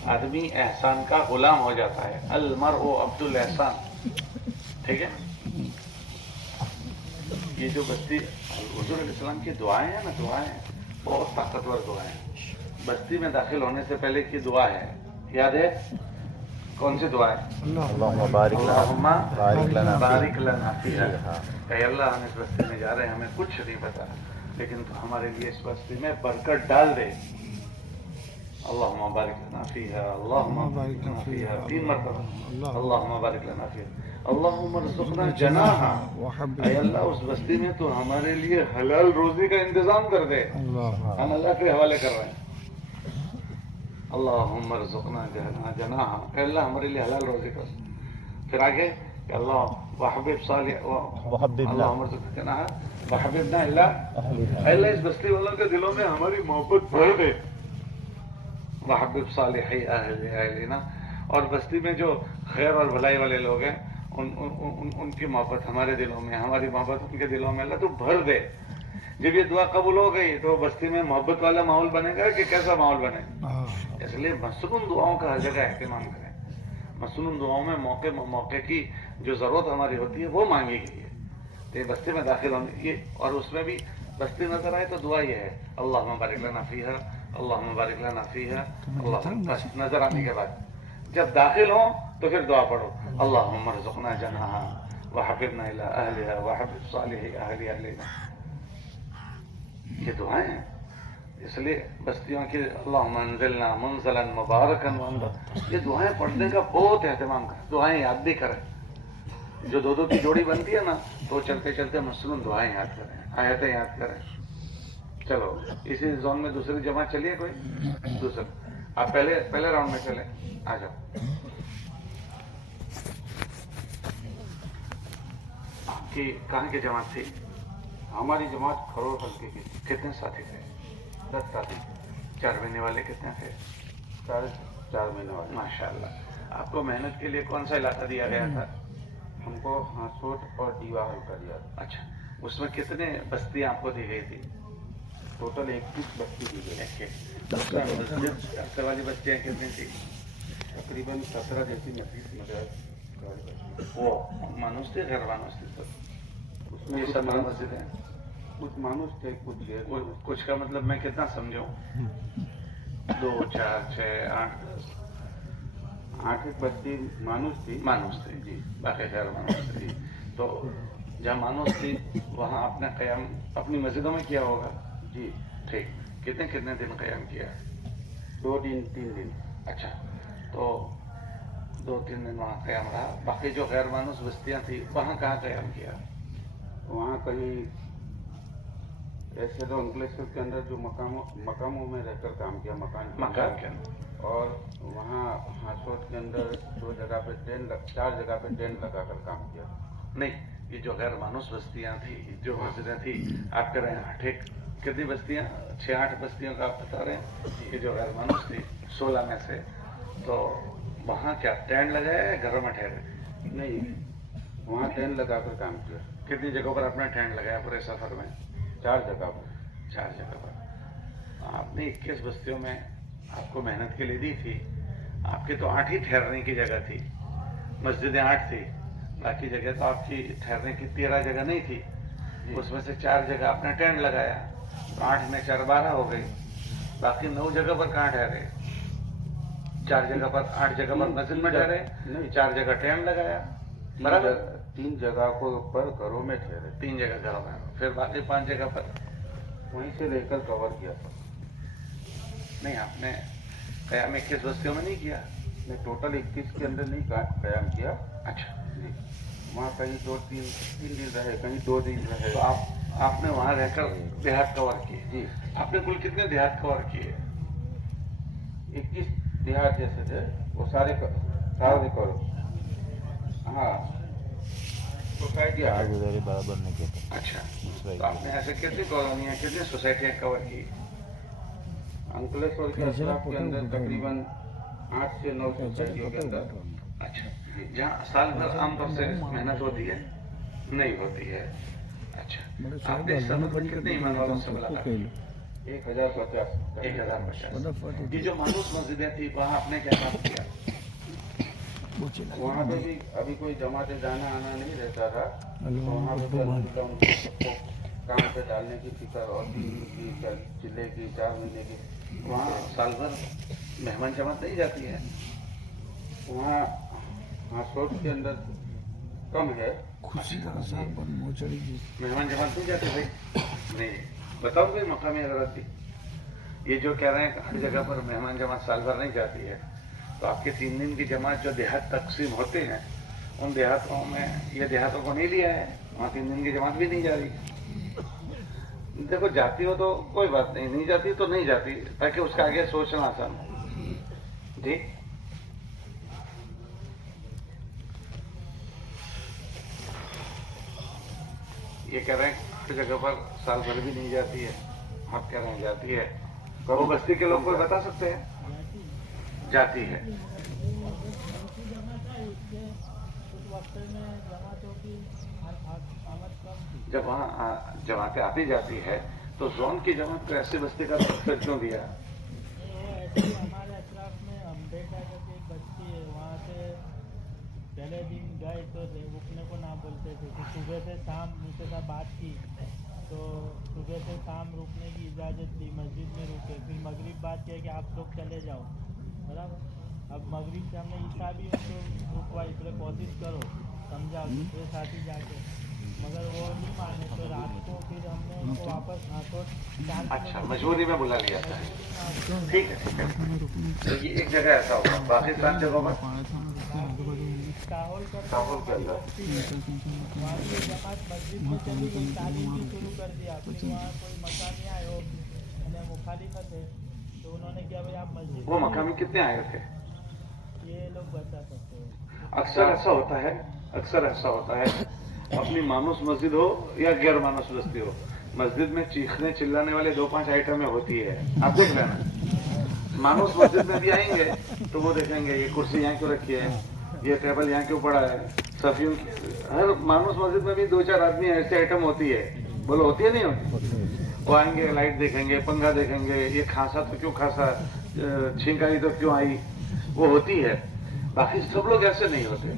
आदमी एहसान का गुलाम हो जाता है। अल मरउ अब्दुल एहसान, ठीक है? ये जो बस्ती हुजूर इस्लाम की दुआएं हैं ना, दुआएं बहुत ताकतवर दुआएं हैं। बस्ती में दाखिल होने से पहले की दुआ है, याद है? कौन सी दुआ है? अल्लाहुम्मा बारिक लना फीहा। अल्लाह हम इस बस्ती में जा रहे हैं, हमें कुछ नहीं पता, लेकिन तो हमारे लिए इस बस्ती में बरकत डाल दे। अल्लाहुम्मा बारिक लना फीहा, अल्लाहुम्मा बारिक लना फीहा, 3 मरतबा अल्लाहुम्मा बारिक लना फीहा, अल्लाहुम्मा रज़ुक़ना जनाहा। अल्लाह उस बस्ती में तो हमारे लिए हलाल रोजी का इंतजाम कर दे। हम अल्लाह के हवाले कर रहे हैं। अल्लाहुम्मा रज़ुक़ना जनाहा, अल्लाह हमारे लिए हलाल रोजी कर। फिर आगे अल्लाह वहबिब सालिह, अल्लाहुम्मा रज़ुक़ना जनाहा वहबिबना इला, अल्लाह इस बस्ती वालों के दिलों में हमारी मोहब्बत भर दे। वहबिब सालिही अहलिना, और बस्ती में जो खैर और भलाई वाले लोग हैं उनकी मोहब्बत हमारे दिलों में, हमारी मोहब्बत उनके दिलों में अल्लाह तो भर दे। जब ये दुआ कबूल हो गई तो बस्ती में मोहब्बत वाला माहौल बनेगा कि कैसा माहौल बनेगा? इसलिए मसनून दुआओं का हर जगह एहतमाम करें। मसनून दुआओं में मौके की जो ज़रूरत हमारी होती है वो मांगी गई है। तो ये बस्ती में दाखिल होने ये, और उसमें भी बस्ती नजर आए तो दुआ ये है, अल्लाहुम्मा बारिक लना फीहा, अल्लाहुम्मा बारिक लना फीहा, अल्लाहुम्मा। बस नजर आने के बाद जब दाखिल हो तो फिर दुआ पढ़ो, अल्लाहुम्मा रज़ुक़ना जनाहा वहबिबना इला अहलिहा वहबिब सालिही अहलिहा अलैना। ये दुआएं हैं। इसलिए बस्तियों की अल्लाहुम्मा अंज़िलना मुनज़लन मुबारकन वंदा, ये दुआएं पढ़ने का बहुत एहतमाम करें। दुआएं याद भी करें। जो 2-2 की जोड़ी बनती है ना, तो चलते चलते मसनून दुआएं याद करें, आयतें याद करें। चलो इसी जोन में दूसरी जमात चलिए, कोई दूसरा। आप पहले राउंड में चले, आ जाओ। आपकी कहाँ की जमात थी? हमारी जमात खरोड़ हल्के की। कितने साथी थे? 10 साथी। 4 महीने वाले कितने थे? 4 महीने वाले। माशाल्लाह। आपको मेहनत के लिए कौन सा इलाका दिया गया था? हमको हांसोट और दीवा हल्का दिया। अच्छा, उसमें कितने बस्तियां आपको दी गई थी? टोटल 21 बस्ती दी गई। सबसे वाली बस्तियां कितनी थी? तकरीबन 17 जैसी मदद। वो मानुस थे, गैर मानुस थे सब? उसमें 17 मस्जिदें। कुछ मानुस थे, कुछ गैर। कुछ का मतलब मैं कितना समझूं? 2, 4, 6, 8, 10। 8 बस्ती मानुस थी। मानुस थे जी, बाकी गैर मानुस थे। तो जहाँ मानुस थी वहाँ आपने क़याम अपनी मस्जिदों में किया होगा? जी। ठीक। कितने दिन क़याम किया? 2 दिन 3 दिन। अच्छा, तो 2-3 दिन वहाँ क़याम रहा। बाकी जो गैर मानुस बस्तियाँ थी वहाँ कहाँ क़याम किया? वहाँ कहीं ऐसे तो अंकलेश्वर के अंदर जो मकामों में रहकर काम किया, मकान के अंदर, और वहाँ हासोट के अंदर 4 जगह पे टेंट लगाकर काम किया। नहीं, ये जो गैर मानूस बस्तियां थी, जो मस्जिदें थी, आप कह रहे हैं 8 कितनी बस्तियां, 6-8 बस्तियों का आप बता रहे हैं कि जो गैर मानूस थी 16 में से, तो वहाँ क्या टेंट लगाया या घरों में ठहरे? नहीं, वहाँ टेंट लगाकर काम किया। कितनी जगहों पर आपने टेंट लगाया पूरे सफर में? 4 जगह पर। 4 जगह पर। आपने 21 बस्तियों में आपको मेहनत के लिए दी थी, आपकी तो 8 ही ठहरने की जगह थी, मस्जिदें 8 थी, बाकी जगह तो आपकी ठहरने की 13 जगह नहीं थी, उसमें से 4 जगह आपने टेंट लगाया, तो 8 में 4 12 हो गई, बाकी 9 जगह पर कहाँ ठहरे? 4 जगह पर, 8 जगह पर मस्जिद में ठहरे, 4 जगह टेंट लगाया, बराबर? 3 जगह को पर घरों में ठहरे, 3 जगह घरों में, फिर बाकी 5 जगह पर वहीं से लेकर कवर किया था। नहीं, आपने कयाम 21 बस्तियों में नहीं किया? मैं टोटल 21 के अंदर नहीं कयाम किया। अच्छा जी, वहाँ कहीं 2-3 दिन रहे, कहीं 2 दिन रहे। तो आपने वहाँ रहकर देहात कवर किए? जी, आपने कुल कितने देहात कवर किए? 21 देहात जैसे थे वो सारे कवर। हाँ, सोसाइटी आ गई। गुजारे बराबर नहीं कहते। अच्छा, तो आपने ऐसे कितनी कॉलोनियाँ, कितनी सोसाइटियाँ कवर की? अंकलेश्वर के अशराफ के अंदर तकरीबन 8 से 9 सोसाइटियों के अंदर। अच्छा, जहाँ साल भर आमतौर से मेहनत होती है? नहीं होती है। अच्छा, आपने इस समय पर कितने ईमान वालों से मुलाकात? 1050। 1050। ये जो मानूस मस्जिदें थी, वहाँ आपने क्या काम किया? वहाँ पे भी अभी कोई जमाते जाना आना नहीं रहता था, तो वहाँ पे उनको काम पे डालने की फिक्र और 3 दिन की, चिल्ले की, 4 महीने की। वहाँ साल भर मेहमान जमात नहीं जाती है? वहाँ हासोट के अंदर कम है। मेहमान जमात नहीं जाते भाई? नहीं, बताओ भाई मकामी हजरात, ये जो कह रहे हैं हर जगह पर मेहमान जमात साल भर नहीं जाती है, तो आपके 3 दिन की जमात जो देहात तकसीम होते हैं, उन देहातों में ये देहातों को नहीं लिया है, वहाँ 3 दिन की जमात भी नहीं जा रही। देखो, जाती हो तो कोई बात नहीं, नहीं जाती तो नहीं जाती, ताकि उसका आगे सोचना आसान हो। जी, ये कह रहे हैं हर जगह पर साल भर भी नहीं जाती है, आप कह रहे हैं जाती है। वो बस्ती के लोग कोई बता सकते हैं? जाती है। जब वहाँ जमातें आती जाती है तो जोन की जमात को ऐसी बस्ती का फिर क्यों दिया? हमारे अतराफ में अम्बेडा करके एक बस्ती है, वहाँ से पहले दिन गए तो रुकने को ना बोलते थे, तो सुबह से शाम उनके साथ बात की, तो सुबह से शाम रुकने की इजाज़त दी, मस्जिद में रुके, फिर मगरिब बात किया कि आप लोग चले जाओ, बराबर। अब मगरिब से हमने ईसा भी उनको रुकवाई, पहले कोशिश करो, समझाओ दूसरे साथी जाके, मगर वो नहीं माने, तो रात को फिर हमने उनको वापस अच्छा, मजबूरी में बुला लिया था। ठीक है, ठीक है। तो ये एक जगह ऐसा होगा, बाकी 7 जगहों पर साहौल के अंदर जमात मस्जिद में चली गई, तालीम भी शुरू कर दिया, फिर वहाँ कोई मकामी आए हो उन्हें मुखालिफत है, तो उन्होंने क्या भाई आप मस्जिद। वो मकामी कितने आए थे? ये लोग बता सकते हैं। अक्सर ऐसा होता है, अपनी मानूस मस्जिद हो या गैर मानूस बस्ती हो, मस्जिद में चीखने चिल्लाने वाले 2-5 आइटमें होती है, आप देख लेना। मानूस मस्जिद में भी आएंगे तो वो देखेंगे ये कुर्सी यहाँ क्यों रखी है, ये टेबल यहाँ क्यों पड़ा है, सफियों हर मानूस मस्जिद में भी 2-4 आदमी ऐसे आइटम होती है, बोलो होती है नहीं होती? वो आएंगे, लाइट देखेंगे, पंखा देखेंगे, ये खांसा तो क्यों खांसा, छींक आई तो क्यों आई, वो होती है। बाकी सब लोग ऐसे नहीं होते।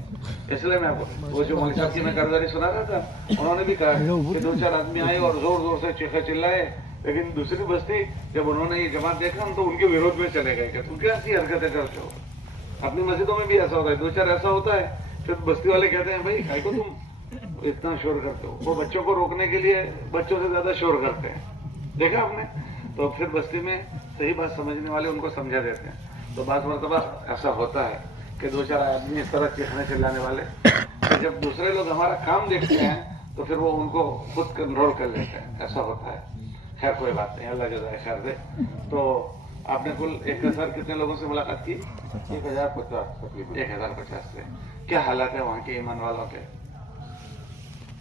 इसलिए मैं वो जो मौलवी साहब की मैं कारदारी सुना रहा था, उन्होंने भी कहा कि 2-4 आदमी आए और जोर जोर से चीखे चिल्लाए, लेकिन दूसरी बस्ती जब उन्होंने ये जमात देखा तो उनके विरोध में चले गए कि तुम क्या ऐसी हरकतें करते हो। अपनी मस्जिदों में भी ऐसा होता है, 2-4 ऐसा होता है, फिर बस्ती वाले कहते हैं भाई काय को तुम इतना शोर करते हो। वो बच्चों को रोकने के लिए बच्चों से ज्यादा शोर करते हैं, देखा आपने। तो फिर बस्ती में सही बात समझने वाले उनको समझा देते हैं। तो बात मरतबा ऐसा होता है कि 2-4 आदमी इस तरह चीखने चिल्लाने वाले, तो जब दूसरे लोग हमारा काम देखते हैं तो फिर वो उनको खुद कंट्रोल कर लेते हैं, ऐसा होता है। खैर कोई बात नहीं, अल्लाह जज़ाए खैर दे। तो आपने कुल 1000 कितने लोगों से मुलाकात की? 1050 से। क्या हालात है वहाँ के ईमान वालों के?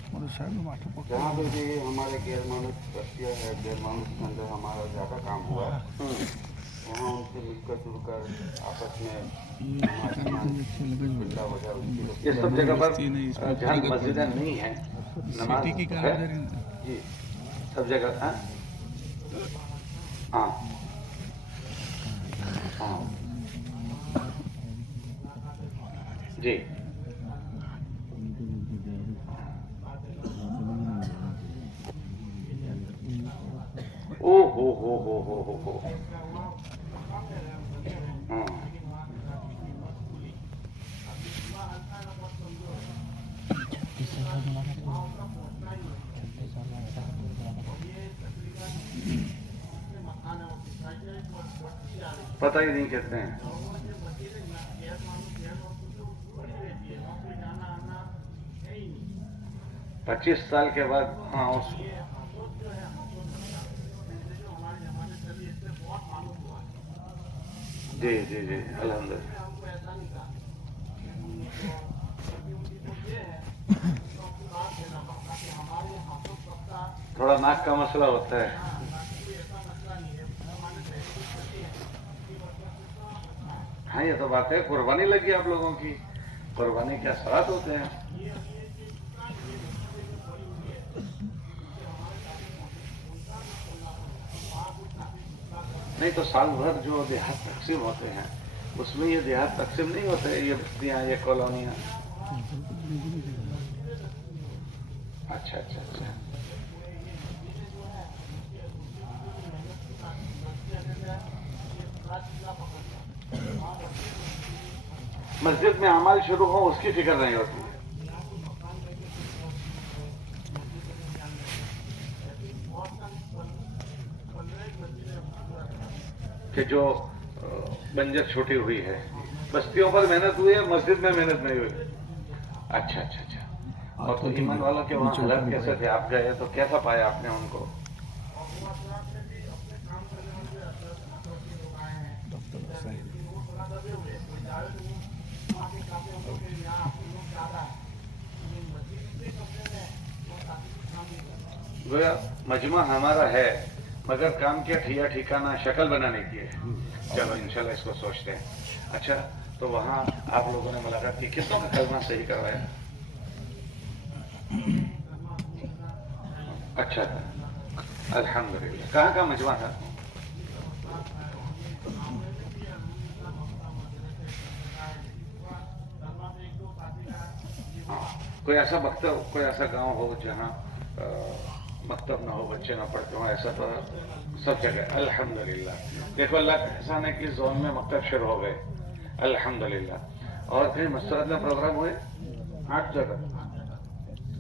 जहाँ पे भी हमारे गैर मानस बस्तियाँ है, गैर मानस के अंदर हमारा ज़्यादा काम हुआ, वहाँ उनसे मिलकर जुलकर आपस में ये सब जगह पर जहाँ मस्जिदें नहीं है, नमाज है जी, सब जगह हाँ हाँ हाँ जी। ओ हो हाँ। पता ही नहीं कहते हैं। पच्चीस साल के बाद हाँ उस जी जी जी अल्हम्दुलिल्लाह। थोड़ा नाक का मसला होता है। हाँ ये तो बात है, कुर्बानी लगी आप लोगों की, कुर्बानी के असरात होते हैं। नहीं तो साल भर जो देहात तकसीम होते हैं उसमें ये देहात तकसीम नहीं होते, ये बस्तियां, ये कॉलोनियां। अच्छा अच्छा अच्छा। मस्जिद में अमाल शुरू हो उसकी फिक्र नहीं होती। कि जो बंजर छूटी हुई है, बस्तियों पर मेहनत हुई है, मस्जिद में मेहनत नहीं हुई। अच्छा अच्छा अच्छा। और तो ईमान वालों के वहाँ हालात कैसे थे? आप गए तो कैसा पाया आपने उनको? गोया मजमा हमारा है मगर काम किया ठिया ठिकाना शक्ल बनाने की है। चलो इंशाल्लाह इसको सोचते हैं। अच्छा तो वहाँ आप लोगों ने मुलाकात की, कितनों का कलमा सही करवाया? अच्छा था अल्हम्दुलिल्लाह। कहाँ का मजमा था? कोई ऐसा मकतब, कोई ऐसा गांव हो जहाँ मकतब ना हो, बच्चे ना पढ़ते हो, ऐसा तो सब जगह अल्हम्दुलिल्लाह। देखो अल्लाह का एहसान है कि जोन में मकतब शुरू हो गए अल्हम्दुलिल्लाह। और कहीं मस्जिद में प्रोग्राम हुए 8 जगह,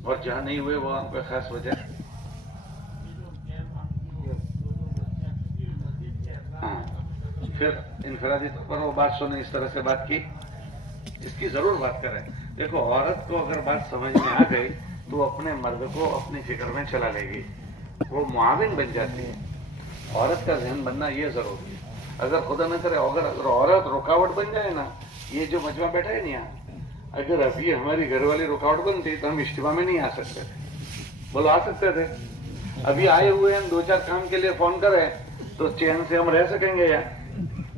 और जहाँ नहीं हुए वो कोई खास वजह? हाँ फिर इनफरादी तौर पर वो बात सुने, इस तरह से बात की, इसकी जरूर बात करें। देखो औरत को अगर बात समझ में आ गई तो अपने मर्द को अपनी फिक्र में चला लेगी, वो मुआविन बन जाती है। औरत का जहन बनना ये जरूरी है। अगर खुदा न करे अगर औरत रुकावट बन जाए ना, ये जो मजमा बैठा है नहीं यहाँ, अगर अभी हमारी घर वाली रुकावट बनती तो हम इज्तिमा में नहीं आ सकते थे। बोलो आ सकते थे? अभी आए हुए हैं 2-4 काम के लिए फोन करें तो चैन से हम रह सकेंगे या?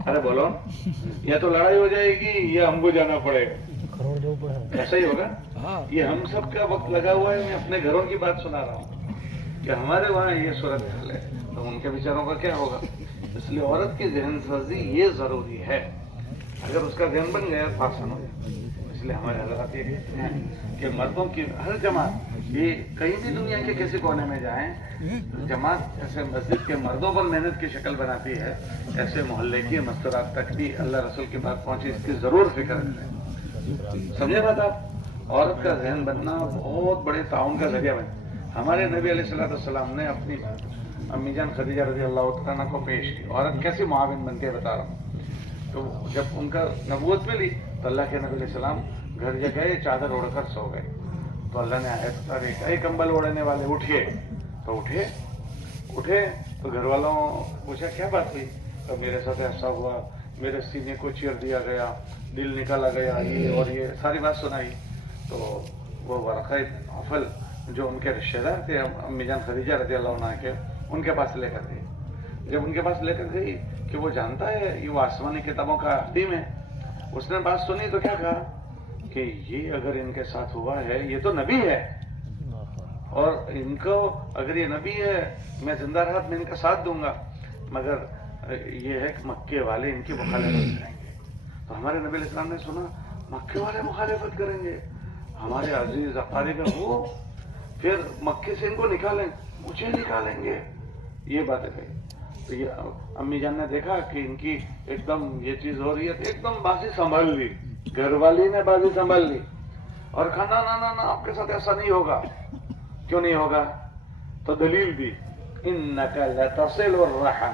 अरे बोलो, या तो लड़ाई हो जाएगी या हमको जाना पड़ेगा। ऐसा ही होगा। ये हम सब का वक्त लगा हुआ है। मैं अपने घरों की बात सुना रहा हूँ कि हमारे वहाँ ये सूरत हाल है, तो उनके बेचारों का क्या होगा? इसलिए औरत की जहन साजी ये जरूरी है। अगर उसका जहन बन गया तो आसान हो जाए। इसलिए हमारे हज़रात ये कहते हैं कि मर्दों की हर जमात, ये कहीं भी दुनिया के किसी कोने में जाएं, जमात ऐसे मस्जिद के मर्दों पर मेहनत की शक्ल बनाती है, ऐसे मोहल्ले की मस्तरात तक भी अल्लाह रसूल की बात पहुंची, इसकी जरूर फिक्र रखें। समझे बात आप? औरत का जहन बनना बहुत बड़े ताउन का जरिया बने। हमारे नबी अलैहिस्सलाम ने अपनी अम्मी जान खदीजा रज़ी अल्लाह तआला को पेश की, औरत कैसी मुआविन बन के बता रहा हूँ। तो जब उनका नबूवत मिली तो अल्लाह के नबी अलैहिस्सलाम घर गए, चादर ओढ़कर सो गए। तो अल्लाह ने आयत उतारी, कंबल ओढ़ने वाले उठिए। तो उठे تو گھر والوں پوچھا کیا بات ہوئی؟ تو میرے ساتھ ایسا ہوا، میرے سینے کو چیر دیا گیا، دل نکالا گیا، یہ اور یہ ساری بات سنائی. تو وہ ورقہ نوفل جو ان کے رشتے دار تھے امی جان خدیجہ رضی اللہ عنہا کے، ان کے پاس لے کر گئی. جب ان کے پاس لے کر گئی کہ وہ جانتا ہے یہ وہ آسمانی کتابوں کا عالم ہے، اس نے بات سنی تو کیا کہا کہ یہ اگر ان کے ساتھ ہوا ہے یہ تو نبی ہے، اور ان کو اگر یہ نبی ہے میں زندہ رہا میں ان کا ساتھ دوں گا، مگر یہ ہے کہ مکے والے ان کی مخالفت کریں گے. تو ہمارے نبی علیہ السلام نے سنا مکے والے مخالفت کریں گے، ہمارے عزیز اقارب ہیں وہ، پھر مکے سے ان کو نکالیں، مجھے نکالیں گے، یہ باتیں کہی. تو یہ امی جان نے دیکھا کہ ان کی ایک دم یہ چیز ہو رہی ہے، ایک دم بازی سنبھال لی، گھر والی نے بازی سنبھال لی اور کہا نا نا آپ کے ساتھ ایسا نہیں ہوگا. کیوں نہیں ہوگا؟ تو دلیل دی، انک لتصل الرحم،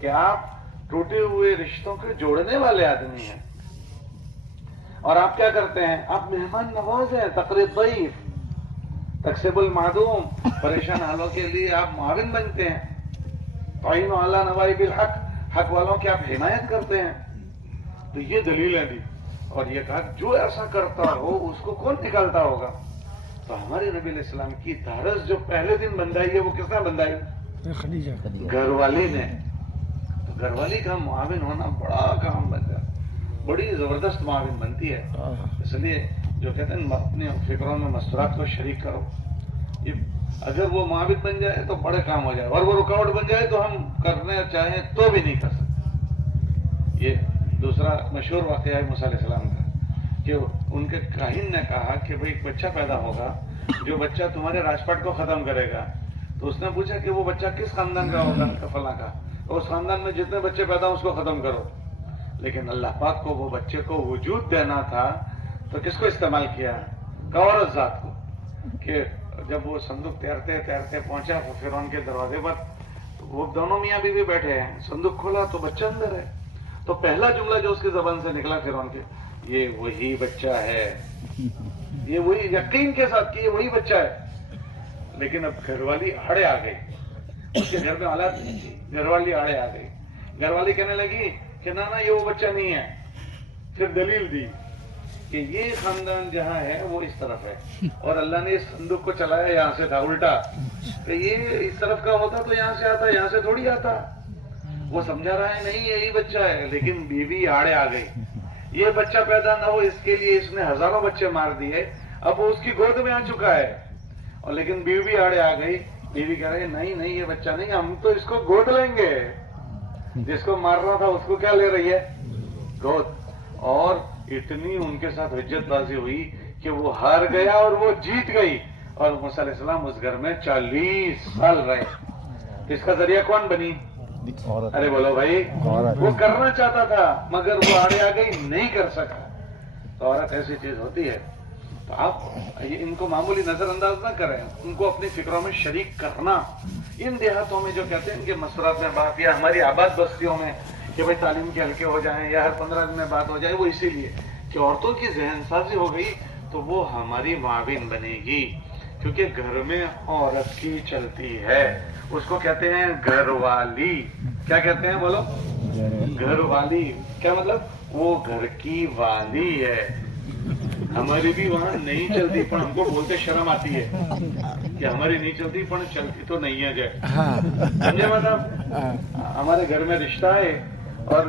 کہ آپ ٹوٹے ہوئے رشتوں کے جوڑنے والے آدمی ہیں، اور آپ کیا کرتے ہیں؟ آپ مہمان نواز ہیں، تقریب ضیف، تکسب المعدوم، پریشان حالوں کے لیے آپ معاون بنتے ہیں، تعین علی نوائب الحق، حق والوں کی آپ حمایت کرتے ہیں. تو یہ دلیلیں دی اور یہ کہا جو ایسا کرتا ہو اس کو کون نکالتا ہوگا. تو ہمارے نبی علیہ السلام کی دھارس جو پہلے دن بندائی ہے وہ کس نے بندائی؟ گھر والی نے. تو گھر والی کا معاون ہونا بڑا کام بنتا ہے، بڑی زبردست معاون بنتی ہے. اس لیے جو کہتے ہیں اپنے فکروں میں مسرات کو شریک کرو، یہ اگر وہ معاون بن جائے تو بڑے کام ہو جائے، اور وہ رکاوٹ بن جائے تو ہم کرنے چاہیں تو بھی نہیں کر سکتے. یہ دوسرا مشہور واقعہ ہے موسیٰ علیہ السلام کا، کہ ان کے کاہن نے کہا کہ بھئی ایک بچہ پیدا ہوگا جو بچہ تمہارے راجپاٹ کو ختم کرے گا. تو اس نے پوچھا کہ وہ بچہ کس خاندان کا ہوگا؟ فلاں کا. تو اس خاندان میں جتنے بچے پیدا ہوں اس کو ختم کرو. لیکن اللہ پاک کو وہ بچے کو وجود دینا تھا تو کس کو استعمال کیا؟ عورت ذات کو. کہ جب وہ صندوق تیرتے تیرتے پہنچا فرعون کے دروازے پر، وہ دونوں میاں بیوی بیٹھے ہیں، صندوق کھولا تو بچہ اندر ہے. تو پہلا جملہ جو اس کی زبان سے نکلا فرعون کے، یہ وہی بچہ ہے، یہ وہی، یقین کے ساتھ کہ یہ وہی بچہ ہے. لیکن اب گھر والی آڑے آ گئی، اس کے گھر میں حالات نہیں تھی، گھر والی آڑے آ گئی. گھر والی کہنے لگی کہ نا یہ وہ بچہ نہیں ہے. پھر دلیل دی کہ یہ خاندان جہاں ہے وہ اس طرف ہے، اور اللہ نے اس صندوق کو چلایا یہاں سے تھا الٹا، کہ یہ اس طرف کا ہوتا تو یہاں سے آتا، یہاں سے تھوڑی آتا. وہ سمجھا رہا ہے نہیں یہی بچہ ہے، لیکن بیوی آڑے آ گئی. یہ بچہ پیدا نہ ہو اس کے لیے اس نے ہزاروں بچے مار دیے، اب وہ اس کی گود میں آ چکا ہے، اور لیکن بیوی آڑے آ گئی. بیوی کہہ رہے نہیں یہ بچہ نہیں، ہم تو اس کو گود لیں گے. جس کو مارنا تھا اس کو کیا لے رہی ہے؟ گود. اور اتنی ان کے ساتھ حجت بازی ہوئی کہ وہ ہار گیا اور وہ جیت گئی، اور موسیٰ علیہ السلام اس گھر میں 40 سال رہے. اس کا ذریعہ کون بنی؟ ارے بولو بھائی، وہ کرنا چاہتا تھا مگر وہ آڑے آ گئی، نہیں کر سکا. تو عورت ایسی چیز ہوتی ہے. تو آپ ان کو معمولی نظر انداز نہ کریں، ان کو اپنی فکروں میں شریک کرنا. ان دیہاتوں میں جو کہتے ہیں کہ مسورات میں بات، یا ہماری آباد بستیوں میں کہ بھائی تعلیم کے حلقے ہو جائیں یا ہر 15 دن میں بات ہو جائے، وہ اسی لیے کہ عورتوں کی ذہن سازی ہو گئی تو وہ ہماری معاون بنے گی. کیونکہ گھر میں عورت کی چلتی ہے، اس کو کہتے ہیں گھر والی. کیا کہتے ہیں بولو؟ گھر والی. کیا مطلب؟ وہ گھر کی والی ہے. ہماری بھی وہاں نہیں چلتی پر ہم کو بولتے شرم آتی ہے کہ ہماری نہیں چلتی پر چلتی تو نہیں ہے جائے. سمجھے مطلب؟ ہمارے گھر میں رشتہ ہے اور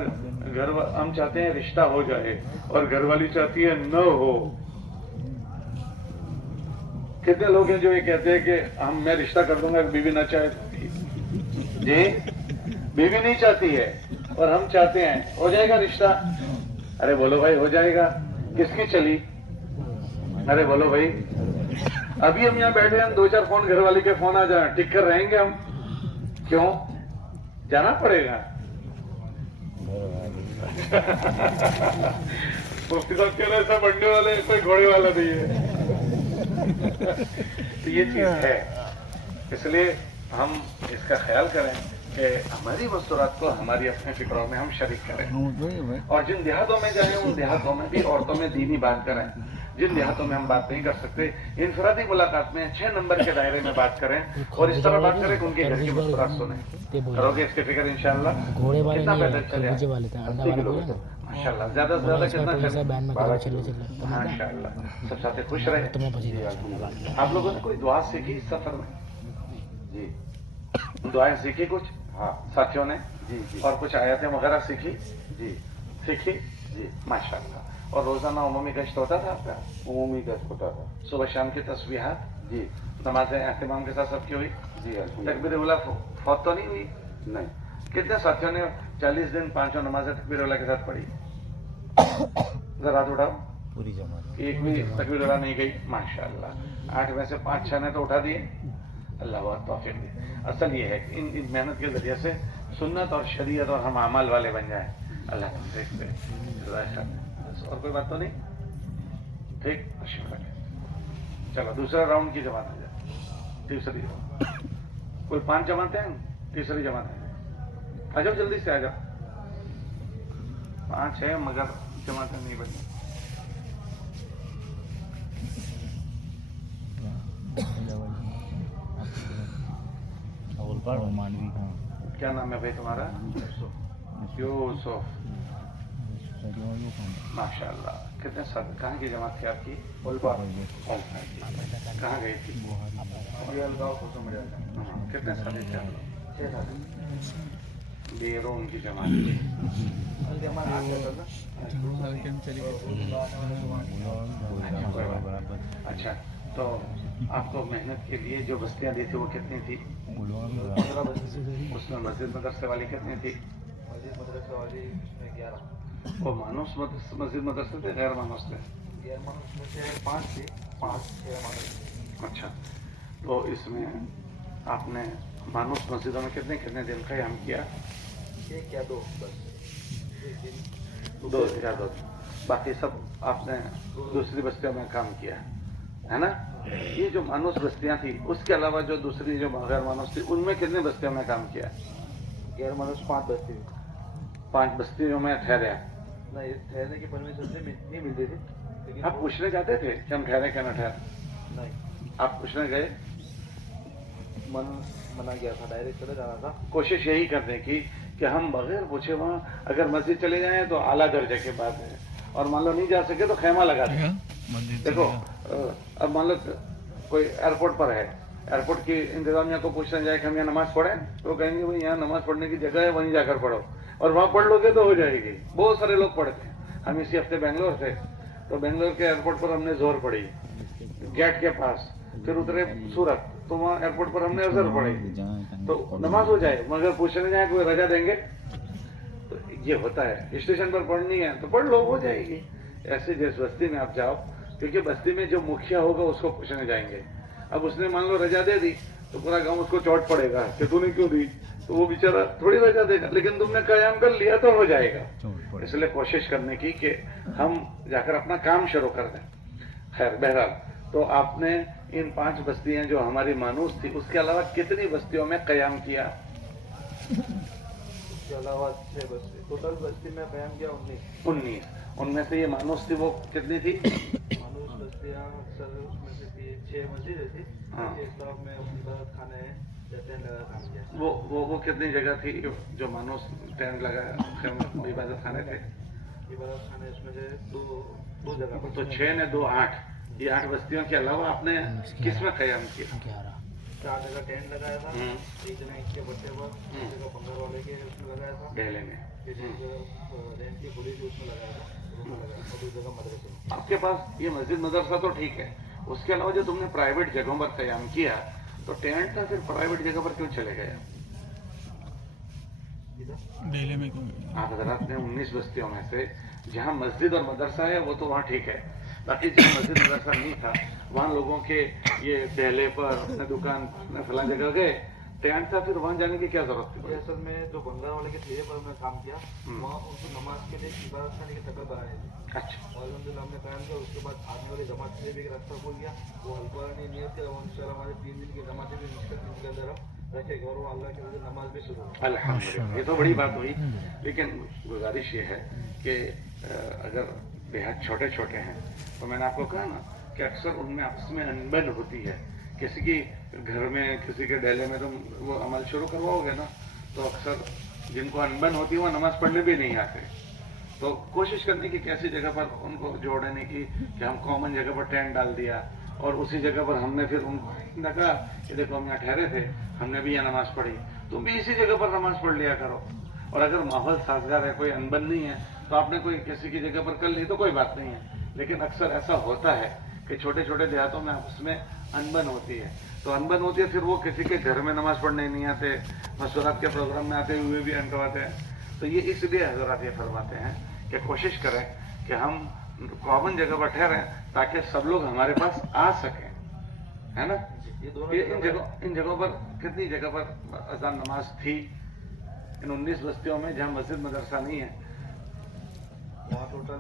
ہم چاہتے ہیں رشتہ ہو جائے اور گھر والی چاہتی ہے نہ ہو. کتنے لوگ ہیں جو یہ کہتے ہیں کہ میں رشتہ کر دوں گا بیوی نہ چاہے. جی بیوی نہیں چاہتی ہے اور ہم چاہتے ہیں، ہو جائے گا رشتہ؟ ارے بولو بھائی ہو جائے گا. کس کی چلی؟ ارے بولو بھائی. ابھی ہم یہاں بیٹھے ہیں، 2-4 فون گھر والی کے فون آ جائیں، ٹک کر رہیں گے ہم؟ کیوں؟ جانا پڑے گا. مفتی صاحب کہہ رہے ایسا بننے والے کوئی گھوڑے والا نہیں ہے. تو یہ چیز ہے، اس لیے ہم اس کا خیال کریں کہ ہماری مستورات کو ہماری اپنے فکروں میں ہم شریک کریں، اور جن دیہاتوں میں جائیں ان دیہاتوں میں بھی عورتوں میں دینی بات کریں. जिन देहातों में हम बात नहीं कर सकते, इनफरादी मुलाकात में 6 नंबर के दायरे में बात करें और इस तरह बात करें कि उनके घर की मुस्कुराहट सुने। करोगे इसके फिक्र इंशाल्लाह? कितना पैदल चले? 80 किलोमीटर माशाल्लाह। ज्यादा से ज्यादा कितना चले? माशाल्लाह। सब साथी खुश रहे। आप लोगों ने कोई दुआ सीखी इस सफर में? जी, दुआएं सीखी कुछ? हाँ, साथियों ने जी। और कुछ आयतें वगैरह सीखी? जी, सीखी जी, माशाल्लाह। और रोजाना उमूमी गश्त होता था आपका? उमूमी गश्त होता था। सुबह शाम की तस्बीहात? जी। नमाज़ें एहतिमाम के साथ सबकी हुई? जी। तकबीर उला फौत तो नहीं हुई? नहीं। कितने साथियों ने 40 दिन 5 नमाजें तकबीर उला के साथ पढ़ी? जरा हाथ उठाओ। पूरी जमात। एक भी तकबीर उला नहीं गई? माशाल्लाह। 8 में से 5-6 ने तो उठा दिए। अल्लाह बहुत तौफीक दी। असल ये है कि इन मेहनत के जरिए से सुन्नत और शरीयत और हम अमाल वाले बन जाए। अल्लाह तुमसे और कोई बात तो नहीं? ठीक, शुक्र है। चलो दूसरा राउंड की जमात हो जाए। तीसरी कुल 5 जमातें हैं, तीसरी जमात है। आ जाओ जल्दी से आ जाओ। 5 है मगर जमातें नहीं बनी। मानवी का क्या नाम है भाई तुम्हारा? यूसुफ। माशाल्लाह। कितने साल? कहाँ की जमात थी आपकी? कहाँ गई थी? कितने साल थे? 6 साल। बेरोन की जमात थी। अच्छा, तो आपको मेहनत के लिए जो बस्तियाँ दी थी वो कितनी थी? 15 बस्ती। उसमें मस्जिद मदरसे वाली कितनी थी? मस्जिद मदरसा वाली 11। वो मानुस मस्जिद मदरसे थे, गैर मानुस थे? गैर मानुस में से 5 थे, 5-6 मानुस। अच्छा, तो इसमें आपने मानुस मस्जिदों में कितने कितने दिन क़याम किया? 1 या 2 बस। 2 या 2। बाकी सब आपने दूसरी बस्तियों में काम किया है ना? ये जो मानुस बस्तियां थी उसके अलावा जो दूसरी जो गैर मानुस थी उनमें कितने बस्तियों में काम किया? गैर मानुस 5 बस्ती। 5 बस्तियों में ठहरे? नहीं, ठहरने की परमिशन नहीं मिलती थी। लेकिन आप पूछने जाते थे कि हम ठहरे क्या न ठहरे? नहीं। आप पूछने गए? मना गया था, डायरेक्ट चले जाना था। कोशिश यही करने की कि हम बगैर पूछे वहाँ अगर मस्जिद चले जाएं तो आला दर्जे के बात है, और मान लो नहीं जा सके तो खेमा लगा दें। देखो अब मान लो कोई एयरपोर्ट पर है, एयरपोर्ट की इंतजामिया को पूछने जाए कि हम यहाँ नमाज पढ़ें, तो कहेंगे भाई यहाँ नमाज पढ़ने की जगह है, वहीं जाकर पढ़ो, और वहाँ पढ़ लोगे तो हो जाएगी। बहुत सारे लोग पढ़ते हैं। हम इसी हफ्ते बेंगलोर थे, तो बेंगलोर के एयरपोर्ट पर हमने जोर पढ़ी गेट के पास, फिर उतरे सूरत, तो वहाँ एयरपोर्ट पर हमने अजहर पढ़ी, तो नमाज हो जाए। मगर पूछने जाए कोई रजा देंगे? तो ये होता है, स्टेशन पर पढ़नी है तो पढ़ लो, हो जाएगी। ऐसे जिस बस्ती में आप जाओ, क्योंकि बस्ती में जो मुखिया होगा उसको पूछने जाएंगे। अब उसने मान लो रजा दे दी तो पूरा गांव उसको चोट पड़ेगा कि तूने क्यों दी, तो वो बेचारा थोड़ी रजा देगा, लेकिन तुमने कयाम कर लिया तो हो जाएगा। इसलिए कोशिश करने की कि हम जाकर अपना काम शुरू कर दें। खैर, बहरहाल तो आपने इन 5 बस्तियां जो हमारी मानूस थी उसके अलावा कितनी बस्तियों में कयाम किया? उसके अलावा 6 बस्ती, टोटल बस्ती में कयाम किया 19। उनमें से ये मानूस थी वो कितनी थी? मानूस बस्तियाँ अक्सर उसमें से 6 मस्जिदें थी। हाँ। इस तरफ में इबादत खाने टेंट लगा काम किया। वो कितनी जगह थी जो मानूस टेंट लगा इबादत खाने थे? इबादत खाने उसमें से 2 जगह। तो 6 ने 2 8। ये 8 बस्तियों के अलावा आपने किस में कयाम किया? 4 जगह टेंट लगाया था। एक जगह इसके बट्टे पर, एक जगह बंगाल वाले के उसमें लगाया था, डेले में। एक जगह रेंट की पुलिस उसमें लगाया था, और 2 जगह मदरसे में। आपके पास ये मस्जिद मदरसा तो ठीक है, उसके अलावा जो तुमने प्राइवेट जगहों पर कयाम किया, तो टेंट था, फिर प्राइवेट जगह पर क्यों चले गए? डेले में क्यों? आप हजरात ने 19 बस्तियों में से जहाँ मस्जिद और मदरसा है वो तो वहाँ ठीक है, बाकी जहाँ मस्जिद मदरसा नहीं था वहाँ लोगों के ये डेले पर अपने दुकान अपने फलां जगह गए, टेंट था, फिर वहाँ जाने की क्या जरूरत थी? असल में जो बंगाल वाले के ठेले पर हमने काम किया, वहाँ उनको नमाज के लिए इबादत खाने की शक्ल बनाई थी। अच्छा, और अल्हम्दुलिल्लाह हमने काम किया। उसके बाद आने वाली जमात के लिए भी एक रास्ता खोल गया, वो हल्का नहीं नियत थे, और इंशाल्लाह हमारे 3 दिन की जमातें भी मुश्किल के अंदर रखेगा, और अल्लाह की वजह से नमाज भी शुरू होगी। अल्हम्दुलिल्लाह, ये तो बड़ी बात हुई। लेकिन गुजारिश ये है कि अगर बेहद छोटे छोटे हैं। तो मैंने आपको कहा ना कि अक्सर उनमें आपस में अनबन होती है। किसी की घर में, किसी के डेले में तुम वो अमल शुरू करवाओगे ना, तो अक्सर जिनको अनबन होती है वो नमाज पढ़ने भी नहीं आते। तो कोशिश करने की कैसी जगह पर उनको जोड़ने की कि हम कॉमन जगह पर टेंट डाल दिया और उसी जगह पर हमने फिर उनको कहा कि देखो हम यहाँ ठहरे थे, हमने भी यहाँ नमाज पढ़ी, तुम भी इसी जगह पर नमाज पढ़ लिया करो। और अगर माहौल साजगार है, कोई अनबन नहीं है, तो आपने कोई किसी की जगह पर कर ली तो कोई बात नहीं है। लेकिन अक्सर ऐसा होता है कि छोटे छोटे देहातों में आपस में अनबन होती है। तो अनबन होती है, फिर वो किसी के घर में नमाज पढ़ने नहीं आते, मशवरात के प्रोग्राम में आते हुए भी अनकवाते हैं। तो ये इसलिए हजरात ये फरमाते हैं कि कोशिश करें कि हम कॉमन जगह पर ठहरें ताकि सब लोग हमारे पास आ सकें, है ना। ये इन जगहों पर कितनी जगह पर अजान नमाज थी इन 19 बस्तियों में जहाँ मस्जिद मदरसा नहीं है? वहाँ टोटल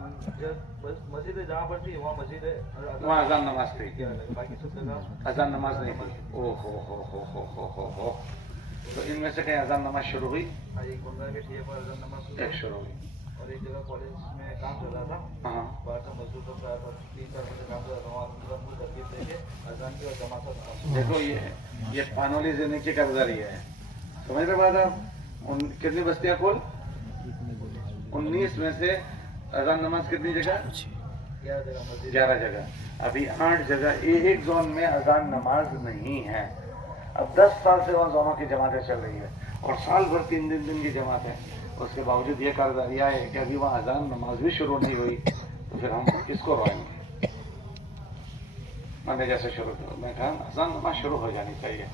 मस्जिद है जहाँ पर थी, वहाँ मस्जिद है, वहाँ अजान नमाज थी, बाकी सब जगह अजान नमाज नहीं थी। ओ हो। तो इनमें से कहीं अजान नमाज शुरू हुई? एक बंगाल के ठिए पर अजान नमाज एक शुरू हुई और एक जगह कॉलेज में काम चल रहा था, हाँ। बाहर से मजदूर सब आया था, 3-4 बजे काम चल रहा था, वहाँ पूरी तरकीब देके अजान की और जमात था। देखो ये पानोली जिले की कर्जदारी है, समझ रहे बात आप। कितनी बस्तियां कुल? 19 में से अजान नमाज कितनी जगह? 11 जगह। अभी 8 जगह एक जोन में अजान नमाज नहीं है। अब 10 साल से वहाँ जोनों की जमातें चल रही है और साल भर 3 दिन की जमात है। उसके बावजूद ये कारदारियाँ है कि अभी वहाँ अजान नमाज भी शुरू नहीं हुई, तो फिर हम किसको रोएंगे? मैंने जैसे शुरू किया, मैं कहा अजान नमाज शुरू हो जानी चाहिए।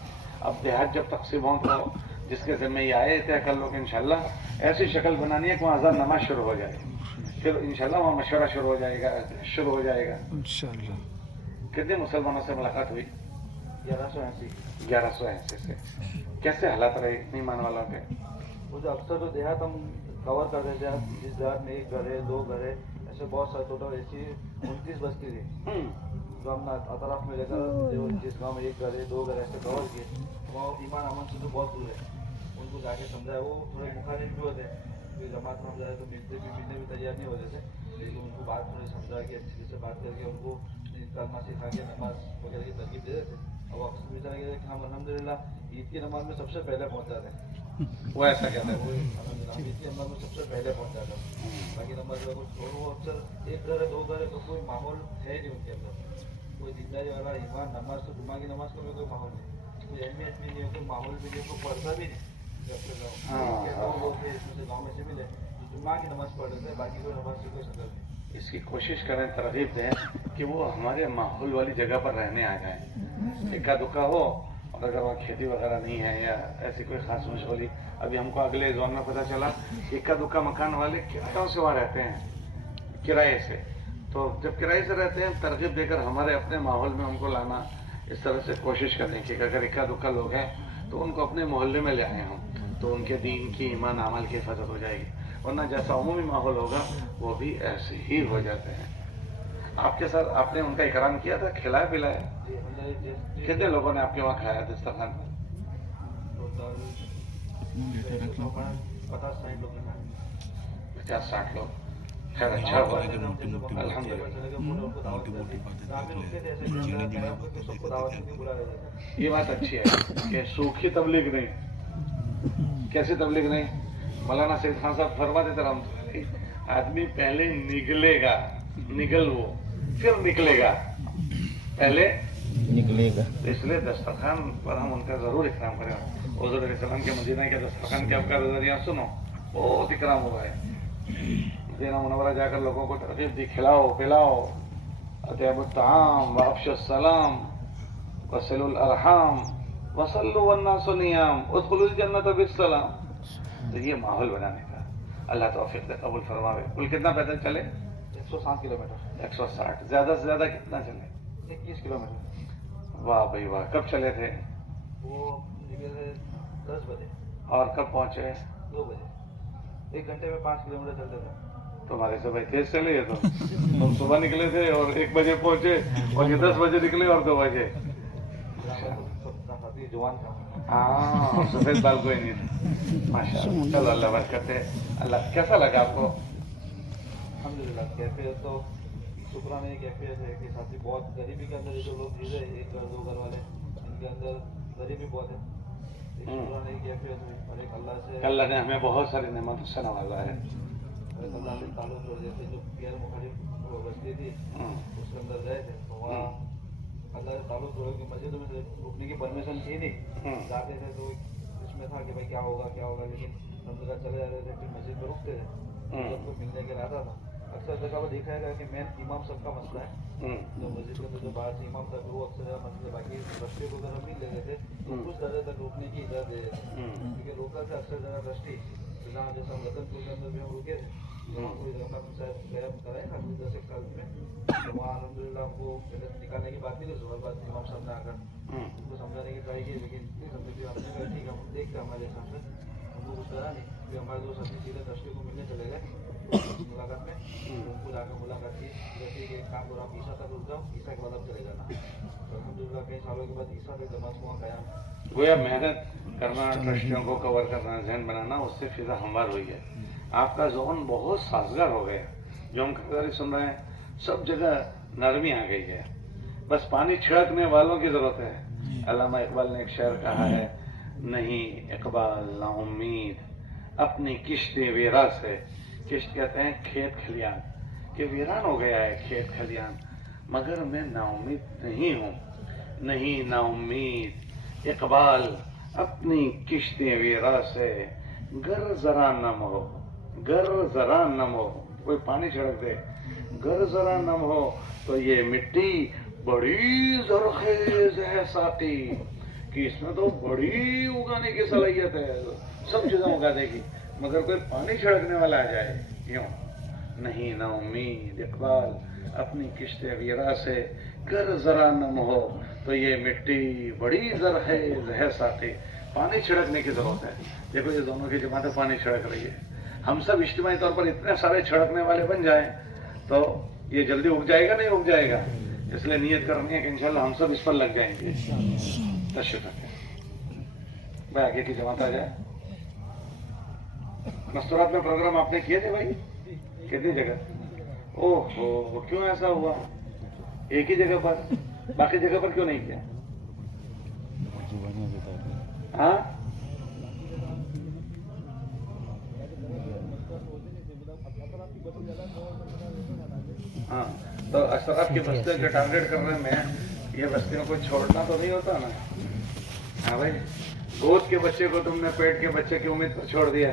अब देहात जब तकसीम हो तो जिसके ज़िम्मे ये आए तय कर लो कि इंशाल्लाह ऐसी शक्ल बनानी है कि वहाँ अजान नमाज शुरू हो जाए, फिर इंशाल्लाह वहाँ मशवरा शुरू हो जाएगा इंशाल्लाह। कितने मुसलमानों से मुलाकात हुई? 1180 से। कैसे हालात रहे ईमान वालों के? मुझे अक्सर तो देहात हम कवर कर रहे थे, जिस देहात में 1 घर है 2 घर है, ऐसे बहुत सारे टोटल ऐसी 29 बस्ती थी जो हमने अतराफ में लेकर जिस गाँव में 1 घर है 2 घर ऐसे कवर किए। वो ईमान अमन से तो बहुत दूर है, उनको जाके समझाया। वो थोड़े मुखालिफ भी होते, जमात में हम जाए तो मिलने भी तैयार नहीं होते थे, लेकिन उनको बात थोड़ी समझा के अच्छी से बात करके उनको कलमा सिखा के नमाज वगैरह की तरकीब दे देते। अब अक्सर विचार किया कि हम अल्हम्दुलिल्लाह ईद की नमाज में सबसे पहले पहुँचा थे। वो ऐसा कहते हैं, ईद की नमाज में सबसे पहले पहुँचा था। बाकी नमाज को छोड़ो, अक्सर 1 घर है 2 घर है तो कोई माहौल है नहीं उनके अंदर, कोई जिंदगी वाला ईमान नमाज तो जुम्मा की नमाज का भी कोई माहौल नहीं, कोई अहमियत भी नहीं है, कोई माहौल भी नहीं, कोई पढ़ता भी नहीं। लोग थे इसमें से गाँव में से मिले जुम्मा की नमाज पढ़ रहे थे, बाकी कोई नमाज से कोई शक्ल नहीं। इसकी कोशिश करें, तरगीब दें कि वो हमारे माहौल वाली जगह पर रहने आ जाए। इक्का दुक्का हो और अगर वहाँ खेती वगैरह नहीं है या ऐसी कोई खास मशगूली, अभी हमको अगले जोन में पता चला इक्का दुक्का मकान वाले किरायों से वहाँ रहते हैं, किराए से। तो जब किराए से रहते हैं, तरगीब देकर हमारे अपने माहौल में उनको लाना, इस तरह से कोशिश करें कि अगर इक्का दुक्का लोग हैं तो उनको अपने मोहल्ले में ले आए हम, तो उनके दीन की, ईमान अमल की हिफाजत हो जाएगी। वरना जैसा उमूमी माहौल होगा वो भी ऐसे ही हो जाते हैं। आपके साथ आपने उनका इकराम किया था, खिलाया पिलाया? कितने लोगों ने आपके वहाँ खाया दस्तरखान पर? 50-60 लोग। 50-60 लोग। खैर अच्छा हुआ, अल्हम्दुलिल्लाह। ये बात अच्छी है कि सूखी तबलीग नहीं। कैसी तबलीग नहीं? मौलाना सैयद खान साहब फरमाते थे आदमी पहले निकलेगा, वो फिर निकलेगा, पहले निकलेगा। इसलिए दस्तरखान पर हम उनका जरूर इकराम करें। हुज़ूर सल्लल्लाहु के मदीना के दस्तरखान के आपका नजरिया सुनो, बहुत इकराम हुआ है। मदीना मुनव्वरा जाकर लोगों को तरकीब दी, खिलाओ पिलाओ, अतयबुत ताम व अफ़शुस सलाम वसिलुल अरहाम वसल्लु वन्नासु नियाम उदखुलुल जन्नत बिस्सलाम। तो ये माहौल बनाने का अल्लाह तौफीक दे, कबूल फरमावे। कुल कितना पैदल चले? 160 किलोमीटर। 160। ज्यादा से ज्यादा कितना चले? 21 किलोमीटर। वाह भाई वाह। कब चले थे? वो निकले थे 10 बजे। और कब पहुंचे? 2 बजे। 1 घंटे में 5 किलोमीटर चलते थे। तुम्हारे से भाई तेज चले ये तो। हम सुबह निकले थे और 1 बजे पहुंचे और ये 10 बजे निकले और 2 बजे। जवान था। हाँ, सफेद बाल कोई नहीं था। माशाअल्लाह। चलो अल्लाह बरकत है। अल्लाह, कैसा लगा आपको? अल्हम्दुलिल्लाह कैफियत तो शुक्राना कैफियत है कि साथी बहुत गरीबी के अंदर जो लोग जी रहे एक घर दो घर वाले इनके अंदर गरीबी बहुत है, एक शुक्राना की कैफियत है और एक अल्लाह ने हमें बहुत सारी नेमतों से नवाजा है। अल्लाह से ताल्लुक हो, जैसे जो गैर मुखालिफ बस्ती थी उसके अंदर गए थे तो वहाँ अल्लाह से ताल्लुक हो कि मस्जिदों में रुकने की परमिशन थी नहीं, जाते थे तो इसमें था कि भाई क्या होगा, लेकिन अल्हम्दुलिल्लाह चले जा रहे थे, फिर मस्जिद में रुकते थे, सबको मिलने के रहता था। अक्सर जगह पर देखा गया कि मेन इमाम सबका मसला है, जो मस्जिद के अंदर जो बाहर से इमाम था वो अक्सर मसले, बाकी ट्रस्टी को अगर हम मिल लेते थे तो कुछ दर्जे तक रुकने की इजाजत दे देते, क्योंकि लोकल से अक्सर जगह ट्रस्टी जहाँ जैसे हम रतनपुर के अंदर भी हम रुके थे, वहाँ कोई जगह शायद गया कराए ना 10 साल में, तो वहाँ अल्हम्दुलिल्लाह हमको पहले निकालने की बात नहीं थी, सुबह बाद इमाम साहब ने आकर उनको समझाने की ट्राई की, लेकिन समझे हमने कहा ठीक है हम देखते हमारे हिसाब से, हमको कुछ करा नहीं, फिर हमारे दोस्त अपनी सीधे ट्रस्टी को मिलने चले गए मुलाकात में, उनको जाकर मुलाकात की, जैसे कि एक काम करो आप ईसा तक रुक जाओ, ईसा के बाद आप चले जाना, तो अल्हम्दुलिल्लाह कई सालों के बाद ईसा तक जमात हुआ कायम। गोया मेहनत करना, ट्रस्टियों को कवर करना, जहन बनाना, उससे फिजा हमवार हुई है। आपका ज़ोन बहुत साजगार हो गया, जो हम खरीदारी सुन रहे हैं सब जगह नरमी आ गई है, बस पानी छिड़कने वालों की जरूरत है। अल्लामा इकबाल ने एक शेर कहा है, नहीं इकबाल ना उम्मीद अपनी किश्ते वेरा से, किश्त कहते हैं खेत खलियान, कि वीरान हो गया है खेत खलियान, मगर मैं नाउम्मीद नहीं हूँ, नहीं नाउम्मीद इकबाल अपनी किश्ते वेरा से, गर जरा नम हो, गर जरा नम हो, कोई पानी छिड़क दे, गर जरा नम हो तो ये मिट्टी बड़ी जरखेज है साकी, कि इसमें तो बड़ी उगाने की सलाहियत है, सब चीजें उगा देगी, मगर कोई पानी छिड़कने वाला आ जाए यूं, नहीं ना उम्मीद इकबाल अपनी किश्ते वीरा से, गर जरा नम हो तो ये मिट्टी बड़ी जरखेज है साकी, पानी छिड़कने की जरूरत है। देखो ये दोनों की जमातें पानी छिड़क रही है, हम सब इज्तिमाई तौर पर इतने सारे छिड़कने वाले बन जाएं तो ये जल्दी उग जाएगा, नहीं उग जाएगा, इसलिए नियत करनी है कि इंशाल्लाह हम सब इस पर लग जाएंगे। तशरीफ रखें भाई, आगे की जमात आ जाए। मस्तूरात में प्रोग्राम आपने किए थे भाई, कितनी जगह? ओहो, क्यों ऐसा हुआ? एक ही जगह पर, बाकी जगह पर क्यों नहीं किया? हाँ, हाँ, तो अशराफ की बस्तियों के टारगेट करने में ये बस्तियों को छोड़ना तो नहीं होता ना। हाँ भाई, गोद के बच्चे को तुमने पेट के बच्चे की उम्मीद पर छोड़ दिया,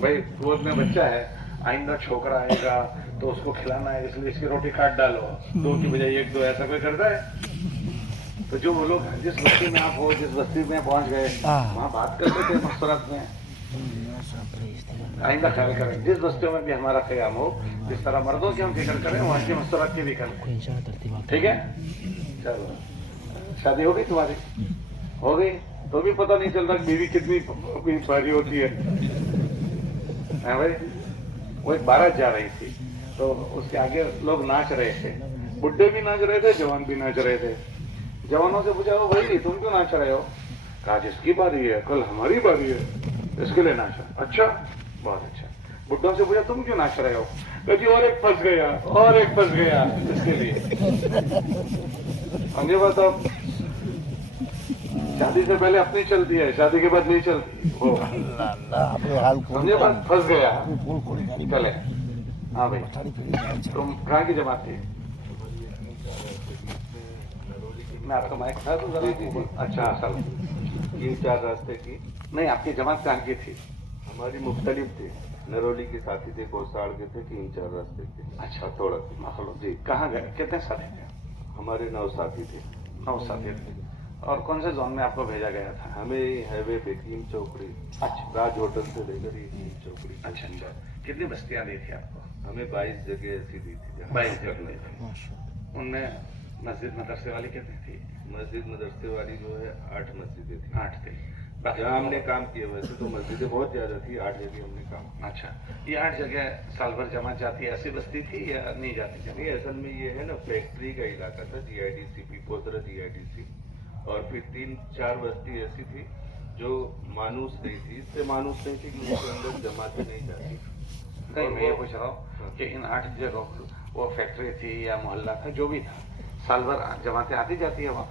भाई गोद में बच्चा है, आइंदा छोकरा आएगा तो उसको खिलाना है, इसलिए इसकी रोटी काट डालो, 2 की बजाय 1 2, ऐसा कोई करता है? तो जो वो लोग जिस बस्ती में आप हो, जिस बस्ती में पहुंच गए, वहाँ बात करते थे मस्तूरात में, आइंदा ख्याल करें, जिस बस्तियों में भी हमारा क़याम हो, जिस तरह मर्दों की हम फिक्र करें, वहाँ की मस्तूरात की भी करें, ठीक है? चलो, शादी हो गई तुम्हारी? हो गई, तो भी पता नहीं चलता बीवी कितनी भारी होती है। हाँ भाई, वो एक बारात जा रही थी, तो उसके आगे लोग नाच रहे थे, बुढ़े भी नाच रहे थे, जवान भी नाच रहे थे। जवानों से पूछा, भाई तुम क्यों नाच रहे हो? कहा जिसकी बारी है, कल हमारी बारी है, इसके लिए नाचा। अच्छा, बहुत अच्छा। बुढ़ों से पूछा, तुम क्यों नाच रहे हो? कहा जी और एक फंस गया, और एक फंस गया, इसके लिए। हमने बताओ, शादी से पहले अपनी चलती है, शादी के बाद नहीं चलती। वो समझे बात, फंस गया, चले। हाँ भाई, तुम कहाँ की जमात थी? मैं आपका माइक था तो जरा। अच्छा, असल 3-4 रास्ते की नहीं, आपकी जमात कहाँ की थी? हमारी मुख्तलिफ थी, नरोली के साथी थे, कोसाड़ के थे, 3-4 रास्ते के। अच्छा, थोड़ा माखलो जी, कहाँ गए, कितने साथी थे? हमारे 9 साथी थे। 9 साथी थे। और कौन से जोन में आपको भेजा गया था? हमें हाईवे पे कीम चौकड़ी, अच्छा, राज होटल से लेकर ये कीम चौकड़ी। अच्छा अच्छा, कितनी बस्तियां दी थी आपको? हमें 22 जगह ऐसी दी थी। 22 जगह दी थी। उनमें मस्जिद मदरसे वाली कितनी थी? मस्जिद मदरसे वाली जो है 8 मस्जिदें थी। 8 थी। जहाँ हमने काम किया, वैसे तो मस्जिदें बहुत ज्यादा थी, 8 जगह हमने काम। अच्छा, ये 8 जगह साल भर जमात जाती है, ऐसी बस्ती थी या नहीं जाती? नहीं, असल में ये है ना, फैक्ट्री का इलाका था, GIDC, पीपोतरा GIDC, और फिर 3-4 बस्ती ऐसी थी जो मानूस नहीं थी। इससे मानूस नहीं थी कि उसके अंदर जमातें नहीं जाती, नहीं, मैं ये पूछ रहा हूँ कि इन 8 जगहों वो फैक्ट्री थी या मोहल्ला था, जो भी था, साल भर जमातें आती जाती है वहाँ?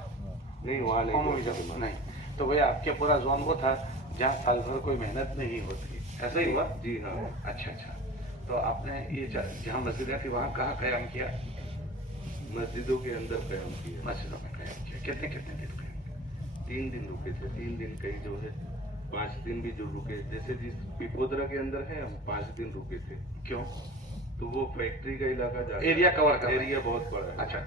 नहीं, वहाँ नहीं, तो भैया आपके पूरा जोन वो था जहाँ साल भर कोई मेहनत नहीं होती, ऐसा ही हुआ? जी हाँ। अच्छा अच्छा, तो आपने ये जहाँ मस्जिदें थी वहाँ कहाँ कयाम किया? मस्जिदों के अंदर कयाम किया। मस्जिदों में कयाम किया। कितने कितने दिन कयाम किया? 3 दिन रुके थे, 3 दिन कहीं जो है 5 दिन भी जो रुके, जैसे जिस पिपोदरा के अंदर है हम 5 दिन रुके थे। क्यों? तो वो फैक्ट्री का इलाका जाता एरिया कवर कर, एरिया बहुत बड़ा है। अच्छा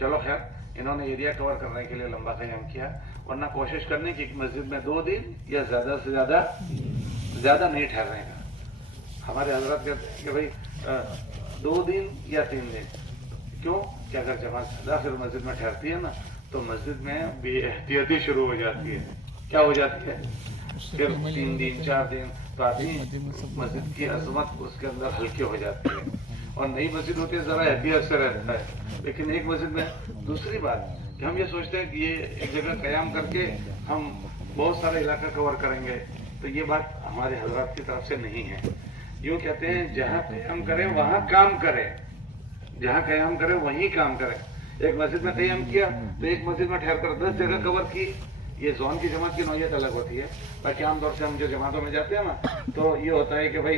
चलो खैर, इन्होंने एरिया कवर करने के लिए लंबा कयाम किया, वरना कोशिश करने की मस्जिद में 2 दिन या ज्यादा से ज्यादा नहीं ठहरने का। हमारे हजरत कहते हैं कि भाई 2 दिन या 3 दिन। क्यों? कि अगर जमात ज्यादा फिर मस्जिद में ठहरती है ना, तो मस्जिद में बेएहतियाती शुरू हो जाती है। क्या हो जाती है? फिर 3 दिन 4 दिन तो आदमी मस्जिद की अजमत उसके अंदर हल्की हो जाती है, और नई मस्जिद होती है जरा एहतियात से रहता है। लेकिन एक मस्जिद में दूसरी बात कि हम ये सोचते हैं कि ये एक जगह कयाम करके हम बहुत सारा इलाका कवर करेंगे, तो ये बात हमारे हजरात की तरफ से नहीं है। यूँ कहते हैं जहाँ कयाम करें वहाँ काम करें, जहाँ कयाम करें वहीं काम करें। एक मस्जिद में कयाम किया तो एक मस्जिद में ठहर कर 10 जगह कवर की। ये जोन की जमात की नौयत अलग होती है, बाकी आमतौर से हम जो जमातों में जाते हैं ना, तो ये होता है कि भाई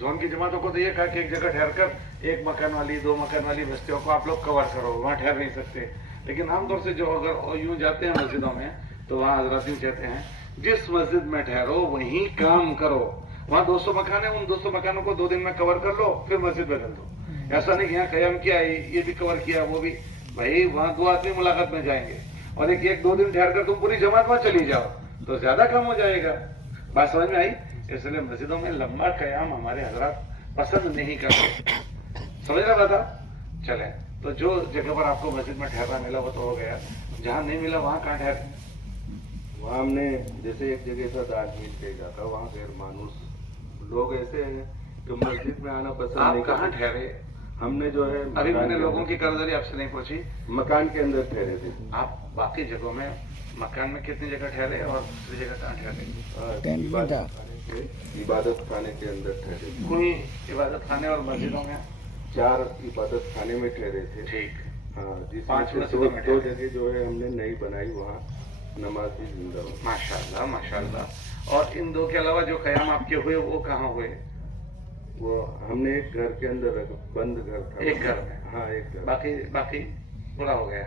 जोन की जमातों को तो ये कहा कि एक जगह ठहर कर 1 मकान वाली 2 मकान वाली बस्तियों को आप लोग कवर करो, वहाँ ठहर नहीं सकते। लेकिन आमतौर से जो अगर यूँ जाते हैं मस्जिदों में, तो वहाँ हजरत यूँ कहते हैं जिस मस्जिद में ठहरो वहीं काम करो। वहाँ 200 मकान है, उन 200 मकानों को 2 दिन में कवर कर लो, फिर मस्जिद बदल दो। ऐसा नहीं कि यहाँ कयाम किया ये भी कवर किया वो भी, भाई वहाँ 2 आदमी मुलाकात में जाएंगे और एक 2 दिन ठहर कर तुम पूरी जमात वहाँ चली जाओ तो ज्यादा कम हो जाएगा। बात समझ में आई? इसलिए मस्जिदों में लंबा कयाम हमारे हजरात पसंद नहीं करते। समझ रहा बता? चले, तो जो जगह पर आपको मस्जिद में ठहरना मिला वो तो हो गया, जहाँ नहीं मिला वहाँ कहाँ ठहरे? वहाँ हमने जैसे एक जगह था 8 मील कहीं जाता, वहाँ गैर मानूस लोग ऐसे हैं जो मस्जिद में आना पसंद नहीं करते। कहाँ ठहरे? हमने जो है अभी मैंने लोगों की कर्जदारी आपसे नहीं पूछी, मकान के अंदर ठहरे थे। आप बाकी जगहों में मकान में कितनी जगह ठहरे और दूसरी जगह कहाँ ठहरे? इबादत खाने के अंदर ठहरे थे। कोई इबादत खाने और मस्जिदों में? 4 इबादत खाने में ठहरे थे। ठीक। हाँ, जिसमें 5 से मस्जिदों में 2 जगह जो है हमने नई बनाई, वहाँ नमाज भी जिंदा हो। माशाल्लाह माशाल्लाह। और इन 2 के अलावा जो कयाम आपके हुए वो कहाँ हुए? वो हमने एक घर के अंदर बंद घर था। एक घर में? हाँ, एक घर। बाकी पूरा हो गया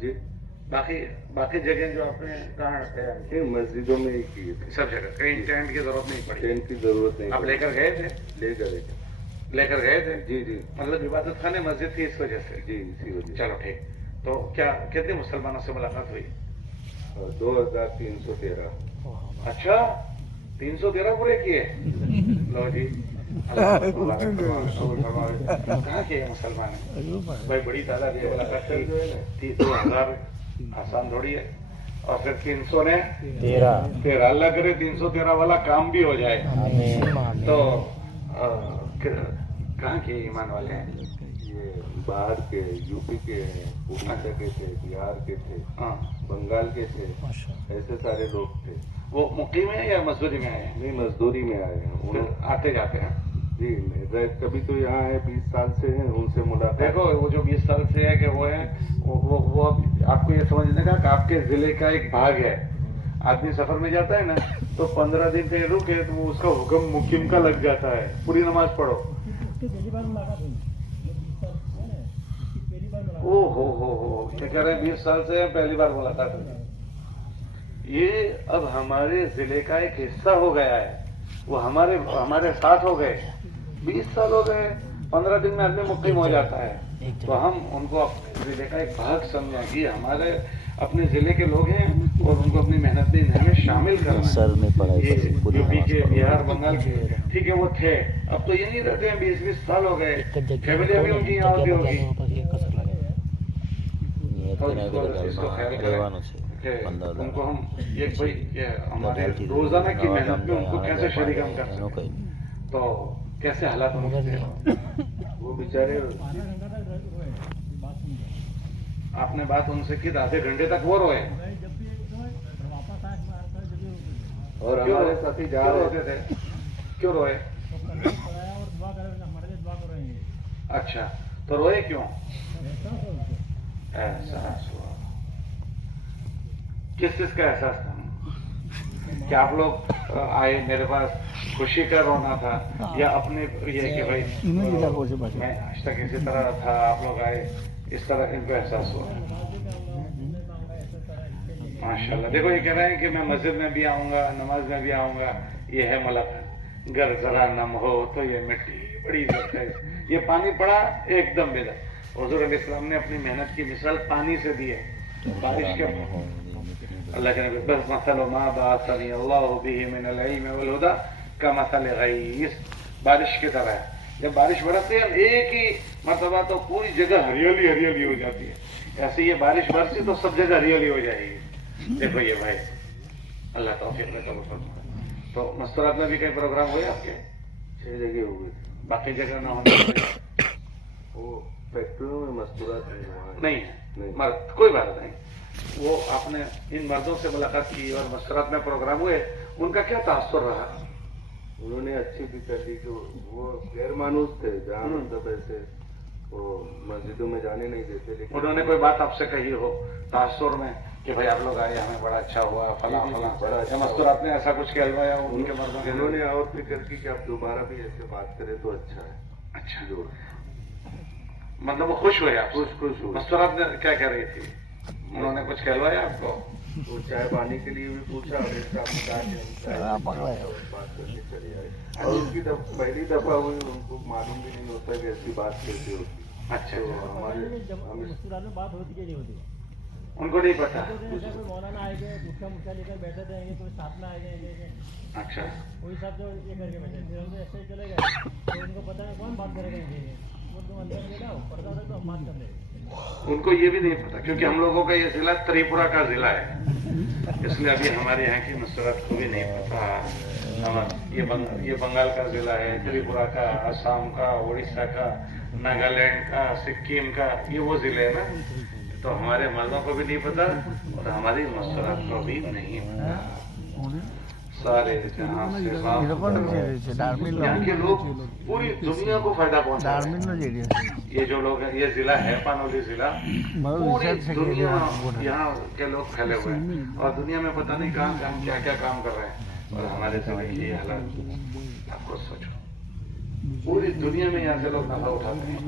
जी। बाकी जगह जो आपने कहाँ कयाम किए? मस्जिदों में ही किए थे। सब जगह? कहीं टेंट की जरूरत नहीं पड़ी? टेंट की जरूरत नहीं। आप लेकर गए थे? लेकर गए थे? जी जी। मतलब इबादत खाने मस्जिद थी इस वजह से? जी, इसी वजह। चलो ठीक। तो क्या कितने मुसलमानों से मुलाकात हुई? 2313। अच्छा, 313 पूरे किए? लो जी, कहाँ के मुसलमान है भाई? बड़ी तादाद है, मुलाकात थी 2000 आसान थोड़ी है। और फिर 300 ने 13 अल्लाह करे 313 वाला काम भी हो जाए। तो कहाँ के ईमान वाले हैं? ये बाहर के, यूपी के हैं, उड़ीसा के थे, बिहार के थे, बंगाल के थे, ऐसे सारे लोग थे। वो मुकीम है या मजदूरी में आए हैं? नहीं, मजदूरी में आए हैं। उन्हें आते जाते हैं? जी, कभी तो यहाँ है 20 साल से हैं, उनसे मुलाकात। देखो वो जो 20 साल से है कि वो है वो आपको ये समझने का कि आपके जिले का एक भाग है। आदमी सफर में जाता है ना, तो 15 दिन कहीं रुके तो वो उसका हुक्म मुकीम का लग जाता है, पूरी नमाज पढ़ो। ओ हो ये कह रहे हैं 20 साल से पहली बार मुलाकात हुई। ये अब हमारे जिले का एक हिस्सा हो गया है, वो हमारे साथ हो गए। 20 साल हो गए, 15 दिन में आदमी मुकीम हो जाता है, तो हम उनको अपने जिले का एक भाग समझें कि हमारे अपने जिले के लोग हैं और उनको अपनी मेहनत में शामिल करना। सर में पढ़ाई ये यूपी के, बिहार, बंगाल के, ठीक है वो थे, अब तो यहीं रहते हैं। 20 साल हो गए, फैमिली अभी उनकी यहाँ होती होगी। उनको हम एक भाई हमारे रोजाना की मेहनत में उनको कैसे शरीक हम कर सकते, तो कैसे हालात होंगे वो बेचारे। आपने बात उनसे की, आधे घंटे तक वो रोए और हमारे साथी जा रहे थे। क्यों रोए? अच्छा, तो रोए क्यों? एहसास हुआ। किस चीज का एहसास था? कि आप लोग आए मेरे पास, खुशी का रोना था, या अपने ये कि भाई मैं आज तक इसी तरह था, आप लोग आए, इस तरह इनको एहसास हुआ? माशाल्लाह। देखो ये कह रहे हैं कि मैं मस्जिद में भी आऊंगा, नमाज में भी आऊंगा, ये है मलक। घर जरा नम हो तो ये मिट्टी बड़ी इज्जत है। ये पानी पड़ा एकदम बेदा। हुजूर अलैहिस्सलाम ने अपनी मेहनत की मिसाल पानी से दी है। बारिश के अल्लाह के नबी बस मसलो मा बासनी अल्लाह बिही मिनल इल्म वल हुदा का मसल गईस, बारिश की तरह है। जब बारिश बरसती है एक ही मरतबा तो पूरी जगह हरियाली हरियाली हो जाती है। ऐसे ये बारिश बरसी तो सब जगह हरियाली हो जाएगी। देखो ये भाई, अल्लाह तौफीक में कबूल फरमाए। तो मस्तूरात में भी कई प्रोग्राम हुए आपके? 6 जगह हुए थे। बाकी जगह ना होने वो फैक्ट्रियों में मस्तूरात नहीं है, मर्द कोई बात नहीं। वो आपने इन मर्दों से मुलाकात की और मस्तूरात में प्रोग्राम हुए, उनका क्या तासुर रहा? उन्होंने अच्छी फिक्र ली कि वो गैर मानूस थे, जहाँ मतलब ऐसे वो मस्जिदों में जाने नहीं देते। लेकिन उन्होंने कोई बात आपसे कही हो तासुर में कि भाई आप लोग आए, हमें बड़ा अच्छा हुआ, फला फला, बड़ा अच्छा मस्तूरात ने ऐसा कुछ कहलवाया उनके मर्दों के? उन्होंने और फिक्र की कि आप दोबारा भी ऐसे बात करें तो अच्छा है। अच्छा, मतलब वो खुश हुए आप? खुश हुए। मस्तूरात ने क्या कह रही थी? उन्होंने कुछ कहलवाया आपको? वो चाय पानी के लिए भी पूछा और एक साथ बात करके चले आए। और उसकी पहली दफा हुई, उनको मालूम भी नहीं होता कि ऐसी बात कैसे होती। अच्छा, तो हमारे में बात होती कि नहीं होती? उनको नहीं पता। कोई मौलाना आएंगे, मुखिया लेकर बैठे रहेंगे, कोई स्थापना आएंगे। अच्छा, वही सब जो ये करके बैठे, फिर हम ऐसे ही चले गए तो उनको पता नहीं कौन बात करेगा इनके। वो तुम अंदर ले जाओ, पर्दा उधर तो हम बात कर लेंगे। उनको ये भी नहीं पता, क्योंकि हम लोगों का ये जिला त्रिपुरा का जिला है, इसलिए अभी हमारे यहाँ की मस्तूरात को भी नहीं पता। ये बंगाल का जिला है, त्रिपुरा का, असम का, उड़ीसा का, नागालैंड का, सिक्किम का, ये वो जिले है ना। तो हमारे मर्दों को भी नहीं पता और हमारी मस्तूरात को भी नहीं पता। सारे जहाँ से यहाँ के लोग पूरी दुनिया को फायदा पहुंचा रहे हैं। ये जो लोग हैं, ये जिला है पानोली जिला, पूरी दुनिया यहाँ के लोग फैले हुए हैं और दुनिया में पता नहीं कहाँ से हम क्या क्या काम कर रहे हैं। और हमारे जिले की ये हालत, आपको सोचो, पूरी दुनिया में यहाँ से लोग नफा उठाते हैं।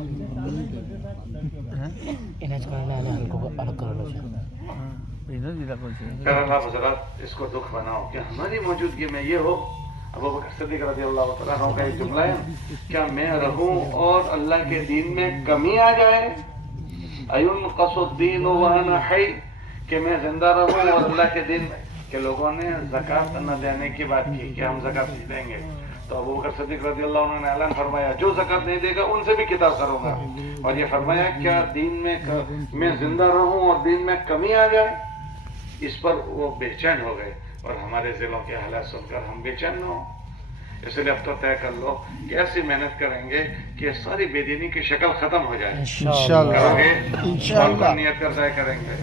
अल्लाह हज़रत इसको दुख बनाओ कि हमारी मौजूदगी में ये हो। अबू बकर सिद्दीक़ रज़ियल्लाहु तआला अन्हु का एक जुमला है, क्या मैं रहूं और अल्लाह के दीन में कमी आ जाए? अयुनक़सुद्दीन व अना हय, कि मैं जिंदा रहूं और अल्लाह के दीन में। कि लोगों ने ज़कात न देने की बात की कि हम ज़कात नहीं देंगे, तो अबू बकर सिद्दीक़ रज़ियल्लाहु अन्हु ने ऐलान फरमाया, जो ज़कात नहीं देगा उनसे भी किताब करूंगा। और ये फरमाया, क्या दीन में मैं जिंदा रहूं और दीन में कमी आ जाए? इस पर वो बेचैन हो गए और हमारे जिलों के हालात सुनकर हम बेचैन न हो। इसलिए अब तो तय कर लो कि ऐसी मेहनत करेंगे कि सारी बेदीनी की शक्ल खत्म हो जाए। करोगे? इंशाअल्लाह नियत कर तय करेंगे।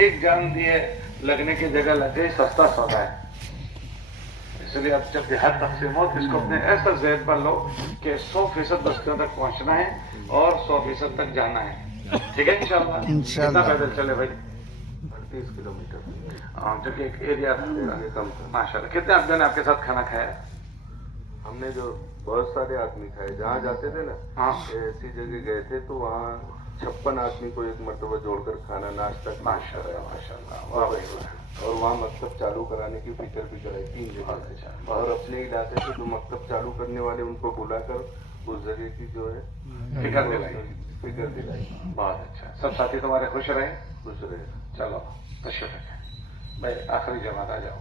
एक जान दिए लगने की जगह लग गई, सस्ता सौदा है। इसलिए अब जब जिहाद तक़सीम हो तो इसको अपने ऐसा ज़हन पर लो कि 100% बस्तियों तक पहुंचना है और 100% तक जाना है। ठीक है इंशाअल्लाह। कितना पैदल चले भाई? 30 किलोमीटर। जो कि एक एरिया कम था। माशाल्लाह। कितने आप ने आपके साथ खाना खाया? हमने जो बहुत सारे आदमी खाए, जहाँ जाते थे ना, ऐसी जगह गए थे तो वहाँ 56 आदमी को एक मरतबा जोड़कर खाना नाश्ता। माशाल्लाह माशाल्लाह। और वहाँ मकतब चालू कराने की फिक्र भी कराई 3 जगह। और अपने इलाके से जो मकतब चालू करने वाले उनको बुलाकर उस जगह की जो है फिक्र दिलाई। बहुत अच्छा। सब साथी तुम्हारे खुश रहे? खुश रहे। चलो तशरीफ रखें भाई, आखिरी जमात आ जाओ।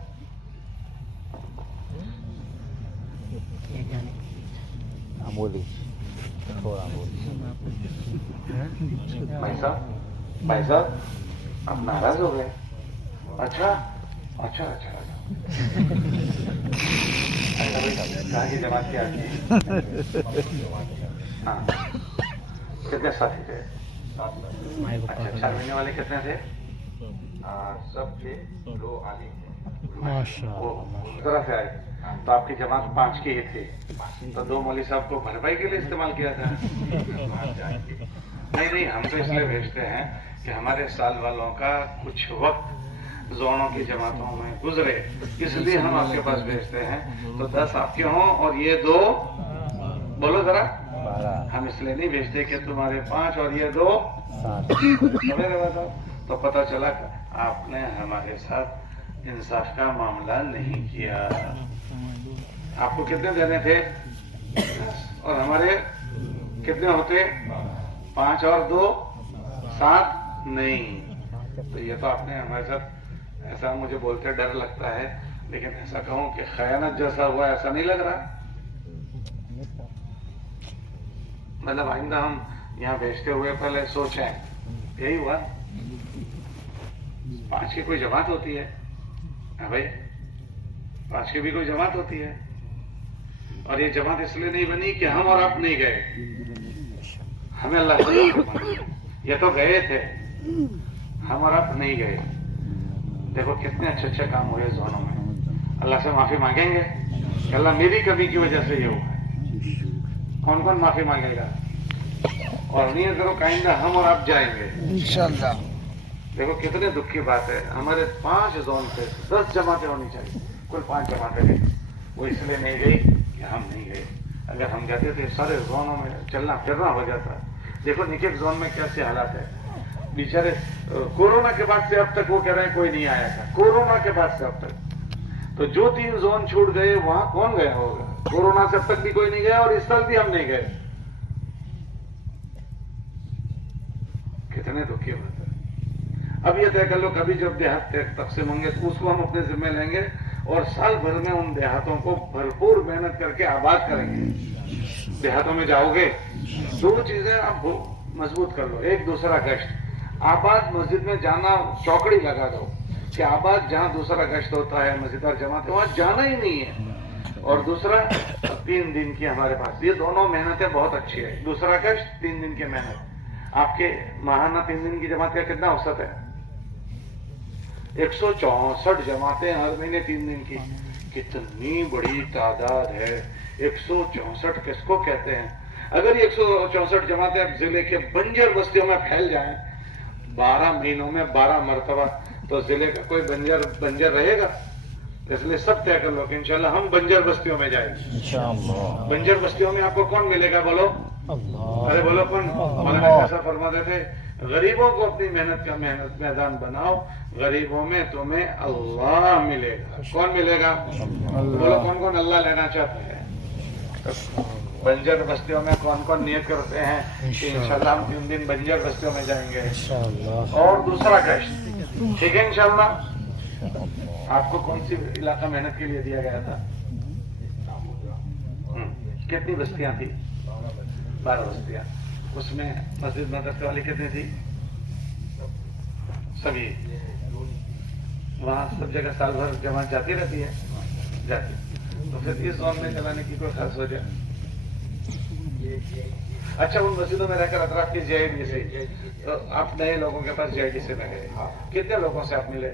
भाई साहब आप नाराज हो गए? अच्छा अच्छा अच्छा अच्छा। कहाँ की जमात की आती है? हाँ, कितने साथी थे? अच्छा, 4 महीने वाले कितने थे? सब थे, 2 आने माशाअल्लाह। वो तरह से आए। तो आपकी जमात 5 की ही थी, तो 2 मौलवी साहब को भरपाई के लिए इस्तेमाल किया था। नहीं, हम तो इसलिए भेजते हैं कि हमारे साल वालों का कुछ वक्त जोनों की जमातों में गुजरे, इसलिए हम आपके पास भेजते हैं। तो 10 आपके हों और ये 2, बोलो जरा, हम इसलिए नहीं भेजते कि तुम्हारे 5 और ये 2 तो पता चला आपने हमारे साथ इंसाफ का मामला नहीं किया। आपको कितने देने थे और हमारे कितने होते? 5 और 2 7 नहीं। तो ये तो आपने हमारे साथ, ऐसा मुझे बोलते डर लगता है, लेकिन ऐसा कहूं कि खयानत जैसा हुआ ऐसा नहीं लग रहा। मतलब आइंदा हम यहाँ भेजते हुए पहले सोचें, यही हुआ। 5 की कोई जमात होती है? हाँ भाई, 5 की भी कोई जमात होती है, और ये जमात इसलिए नहीं बनी कि हम और आप नहीं गए, हमें अल्लाह से, ये तो गए थे, हम और आप नहीं गए। देखो कितने अच्छे अच्छे काम हुए जोनों में। अल्लाह से माफी मांगेंगे कि अल्लाह मेरी कमी की वजह से ये हुआ है। कौन कौन माफी मांगेगा? और नहीं करो काइंदा हम और आप जाएंगे इंशाअल्लाह। देखो कितने दुख की बात है, हमारे 5 जोन पे 10 जमातें होनी चाहिए, कुल 5 जमातें गई। वो इसलिए नहीं गई कि हम नहीं गए। अगर हम जाते थे सारे जोनों में चलना फिरना हो जाता। देखो एक एक जोन में कैसे हालात है बेचारे। कोरोना के बाद से अब तक वो कह रहे हैं कोई नहीं आया था, कोरोना के बाद से अब तक। तो जो 3 जोन छूट गए वहां कौन गया होगा? कोरोना से अब तक भी कोई नहीं गया और इस साल भी हम नहीं गए। कितने दुखी बात है। अब ये तय कर लो कभी जब देहात तकसीम होंगे तो उसको हम अपने जिम्मे लेंगे और साल भर में उन देहातों को भरपूर मेहनत करके आबाद करेंगे। देहातों में जाओगे 2 चीजें आप मजबूत कर लो। एक, दूसरा गश्त। आबाद मस्जिद में जाना, चौकड़ी लगा दो कि आबाद जहां दूसरा गश्त होता है मस्जिद और जमात, वहां जाना ही नहीं है। और दूसरा 3 दिन की हमारे पास, ये दोनों मेहनतें बहुत अच्छी है। दूसरा गश्त, 3 दिन की मेहनत। आपके माहाना 3 दिन की जमात का कितना औसत है? 164 जमातें हर महीने 3 दिन की। कितनी बड़ी तादाद है। 164 किसको कहते हैं? अगर ये 164 जमातें जिले के बंजर बस्तियों में फैल जाएं 12 महीनों में 12 मरतबा, तो जिले का कोई बंजर रहेगा? इसलिए सब तय कर लो कि इंशाल्लाह हम बंजर बस्तियों में जाएंगे इंशाल्लाह। बंजर बस्तियों में आपको कौन मिलेगा? बोलो अरे बोलो कौन? मौलाना ऐसा फरमाते थे, गरीबों को अपनी मेहनत का मैदान बनाओ, गरीबों में तुम्हें अल्लाह मिलेगा। कौन मिलेगा? बोलो कौन कौन अल्लाह लेना चाहते हैं? बंजर बस्तियों में कौन कौन नियत करते हैं कि इंशाल्लाह हम 3 दिन बंजर बस्तियों में जाएंगे और दूसरा गश्त, ठीक है इंशाल्लाह। आपको कौन सी इलाका मेहनत के लिए दिया गया था? कितनी बस्तियां थी? 12 बस्तियां। उसमें मस्जिद मदरसे वाली कितनी थी? सभी। वहां सब जगह साल भर जमात जाती रहती है, जाती। तो फिर इस जोन में चलाने की कोई खास वजह? अच्छा, उन मस्जिदों में रहकर अतराफ की JID से, तो आप नए लोगों के पास JID से में गए, कितने लोगों से आप मिले?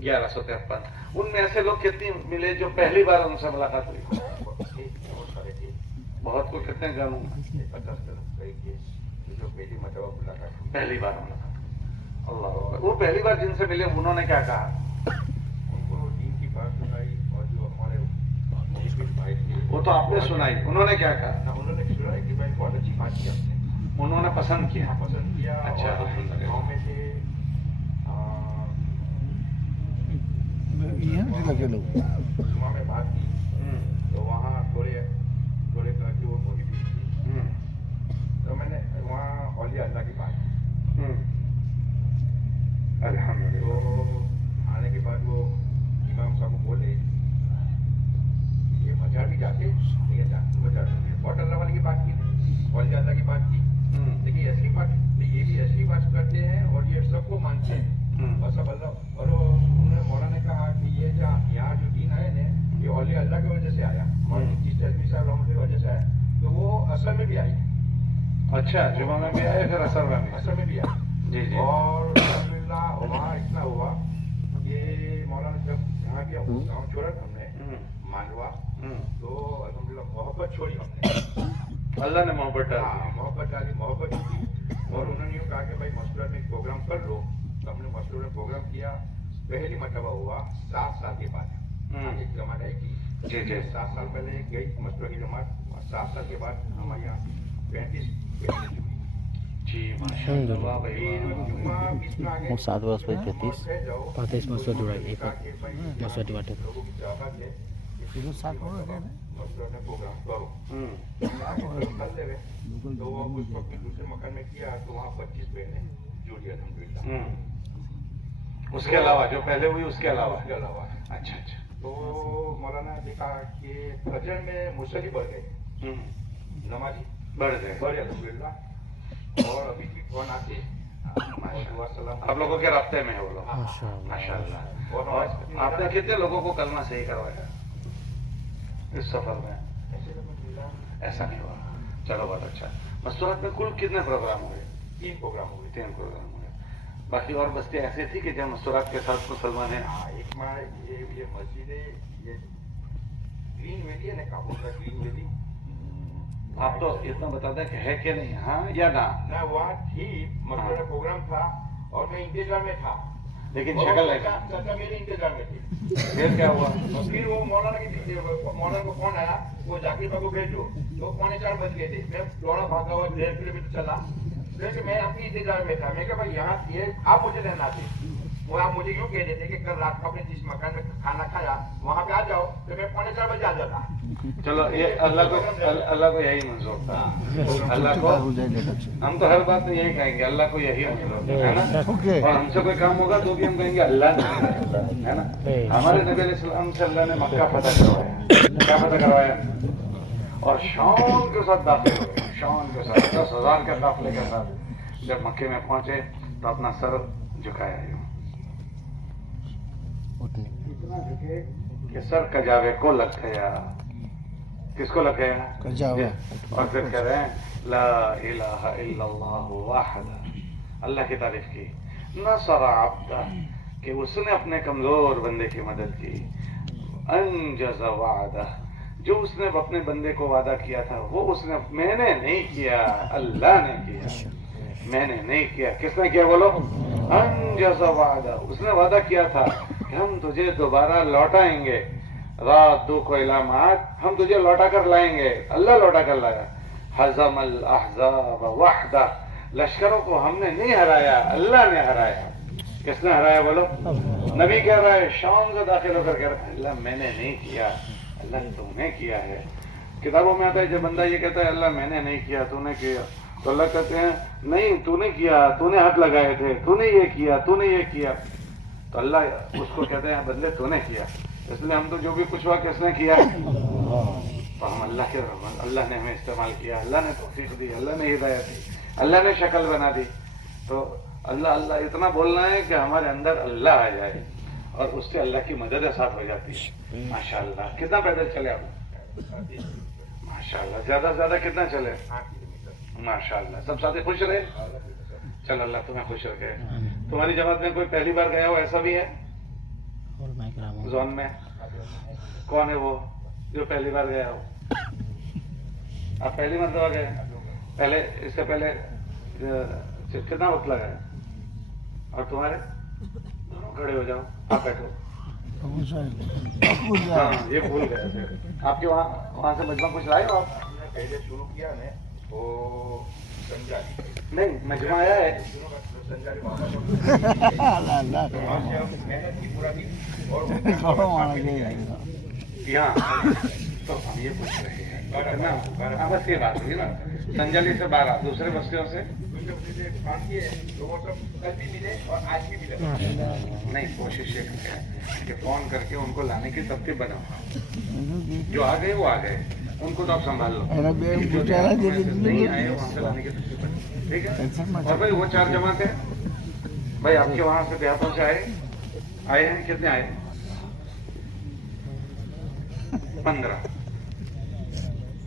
1153। उनमें ऐसे लोग कितने मिले जो पहली बार उनसे मुलाकात हुई? बहुत को कितने जानूं? पहली बार मुलाकात। अल्लाह, वो पहली बार जिनसे मिले उन्होंने क्या कहा? वो तो आपने सुनाई, उन्होंने क्या कहा? उन्होंने सुनाई कि भाई बहुत अच्छी बात की आपने। उन्होंने पसंद किया? पसंद किया। अच्छा, गाँव में से लगे लोग में बात की तो वहाँ थोड़े करके वो बोली थी, तो मैंने वहाँ औलिया अल्लाह की बात की। अल्हम्दुलिल्लाह। तो आने के बाद वो इमाम साहब को बोले ये मजार भी जाते नहीं जाते, मजार बहुत अल्लाह वाली की बात की, औलिया अल्लाह की बात की, लेकिन ऐसी बात ये भी ऐसी बात करते हैं और ये सबको मानते हैं और सब अल्लाह। और उन्होंने मौलाना ने कहा कि ये यहाँ जो दीन आए ना ये औलिया अल्लाह की वजह से आया, और जिस तजवी साहब की वजह से आया, तो वो असल में भी आई। अच्छा, जुमा में भी आए, फिर असल में भी आई। जी जी। और अल्हम्दुलिल्लाह वहाँ इतना हुआ ये यहाँ के हम गाँव छोड़ा था हमने मांडवा, तो अल्हम्दुलिल्लाह मोहब्बत छोड़ी हमने। अल्लाह ने मोहब्बत डाली। हाँ, मोहब्बत डाली, मोहब्बत की। और उन्होंने यूँ कहा कि भाई मस्टूरात में एक प्रोग्राम कर लो। तो हमने मस्टूरात में प्रोग्राम किया। पहली मरतबा हुआ 7 साल के बाद। एक जमात आई की, जी जी 7 साल पहले गई मस्टूरात की जमात, 7 साल के बाद हमारे यहाँ 35 जी माशाअल्लाह भाई। હું 7 વર્ષ પછી 33 35 મસૂદ ઉડાઈ એક મસૂદ વાટે लोगों की चाहत है किलो 7 हो गया ना मस्टूरात में प्रोग्राम करो। करते हुए तो वो उस वक्त दूसरे मकान में किया तो वहाँ 25 बहनें जुड़ी अल्हम्दुलिल्लाह। उसके अलावा जो पहले हुई उसके अलावा। उसके अलावा अच्छा अच्छा। तो मौलाना देखा कि फजर में मुसल्ली बढ़ गए, नमाजी बढ़ गए। बढ़े अल्हम्दुलिल्लाह। और अभी भी फोन आते आप लोगों के रास्ते में है वो लोग। माशाअल्लाह। और आपने कितने लोगों को कलमा सही करवाया इस सफर में? ऐसा नहीं हुआ। चलो बहुत अच्छा। मस्तूरात में कुल कितने प्रोग्राम हुए? 3 प्रोग्राम हुए। 3 प्रोग्राम हुए। बाकी और बस्तियाँ ऐसी थी कि जहाँ मस्तूरात के साथ मुसलमान है? एक माँ ये मस्जिद है, ये ग्रीन वैली है ना, काबुल का ग्रीन वैली। आप तो इतना बता दें कि है कि नहीं, हाँ या ना? ना वहाँ थी, मस्टूरात प्रोग्राम था और मैं इंतजार में था, लेकिन शक्ल नहीं। चाचा मेरे इंतजार में थे। फिर क्या हुआ? और फिर वो मौलाना को फोन आया, वो जाकिर बाबू भेजो। तो 3:45 बज गए थे। मैं दौड़ा भागा हुआ 1.5 किलोमीटर चला, फिर मैं आपके इंतजार में था। मैं कहा भाई यहाँ ये आप मुझे रहना थे। वो आप मुझे क्यों कह देते कि कल रात को आपने जिस मकान में खाना खाया वहाँ पे आ जाओ, तो मैं 3:45 बजे आ जाता। चलो ये अल्लाह को यही मंजूर था। अल्लाह को हम तो हर बात में यही कहेंगे, अल्लाह को यही मंजूर है ना। और हमसे कोई काम होगा तो भी हम कहेंगे अल्लाह ने, है ना। हमारे नबी अलैहिस्सलाम से अल्लाह ने मक्का फतह करवाया। क्या फतह करवाया? और शान के साथ दाखिल हुए, शान के साथ 10,000 के काफिले के साथ जब मक्के में पहुंचे तो अपना सर झुकाया इतना झुके कि सर कजावे को लग गया। किसको लग गया? कजावे। और फिर कह रहे हैं ला इलाहा इल्लल्लाह वाहिद। अल्लाह की तारीफ की। नसर अब्दा कि उसने अपने कमजोर बंदे की मदद की। अंजज़ वादा जो उसने अपने बंदे को वादा किया था वो उसने मैंने नहीं किया, अल्लाह ने किया। मैंने नहीं किया, किसने किया बोलो? अंजज़ वादा उसने वादा किया था कि हम तुझे दोबारा लौटाएंगे। रात दो को इलामात हम तुझे लौटा कर लाएंगे। अल्लाह लौटा कर लाया। हज़मल अहज़ाब वहदा लश्करों को हमने नहीं हराया, अल्लाह ने हराया। किसने हराया बोलो? नबी कह रहा है, शाम को दाखिल होकर कह रहा है अल्लाह मैंने नहीं किया, अल्लाह तुमने किया है। किताबों में आता है जब बंदा ये कहता है अल्लाह मैंने नहीं किया तूने किया, तो अल्लाह कहते हैं नहीं तूने किया, तूने हाथ लगाए थे, तूने ये किया, तूने ये किया। तो अल्लाह उसको कहते हैं बदले तूने किया। इसलिए हम तो जो भी कुछ हुआ किसने किया, तो हम अल्लाह के अल्लाह ने हमें इस्तेमाल किया, अल्लाह ने तौफीक दी, अल्लाह ने हिदायत दी, अल्लाह ने शक्ल बना दी। तो अल्लाह अल्लाह इतना बोलना है कि हमारे अंदर अल्लाह आ जाए और उससे अल्लाह की मदद साथ हो जाती है। माशाअल्लाह। कितना पैदल चले आप? माशाअल्लाह। ज्यादा से ज्यादा कितना चले? माशाअल्लाह। सब साथी खुश रहे? चलो अल्लाह तुम्हें खुश रखे। तुम्हारी जमात में कोई पहली बार गया हो ऐसा भी है? जोन में कौन है वो जो पहली बार गया हो? आप पहली मरतबा गए? पहले इससे पहले कितना वक्त लगा है? और तुम्हारे? खड़े हो जाओ, आप बैठो। हाँ ये भूल गए थे। आपके वहाँ से मजमा कुछ लाए हो आप? पहले शुरू किया ने वो संजाली नहीं मजमा आया है संजाली मेहनत की पूरा की और यहाँ तो हम ये पूछ रहे हैं ना, बस ये बात हुई ना। संजाली से 12 दूसरे बस्तियों से तो वो सब कल भी मिले और आज भी मिले। नहीं कोशिश ये करें कि फोन करके उनको लाने की तरतीब बनाओ। जो आ गए वो आ गए, उनको तो आप संभाल लो। नहीं आए वहाँ से लाने की तरतीब बनाओ, ठीक है। और भाई वो 4 जमात है भाई आपके वहाँ से देहातों से आए हैं? कितने आए? 15।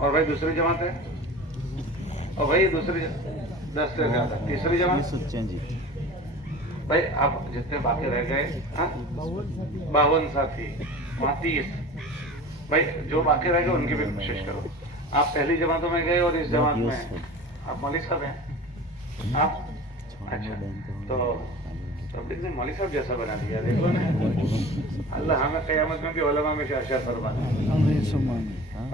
और भाई दूसरी जमात है? और भाई दूसरी 10 से ज्यादा। तीसरी जमात? भाई आप जितने बाकी रह गए 52 साथी, वहाँ 30 भाई जो बाकी रह गए उनकी भी कोशिश करो। आप पहली जमातों में गए और इस जमात में आप मौलवी साहब हैं आप? अच्छा, तो पब्लिक ने मौलवी साहब जैसा बना दिया, देखो ना। अल्लाह हमें क़यामत में भी उलमा में शाशर फरमाए।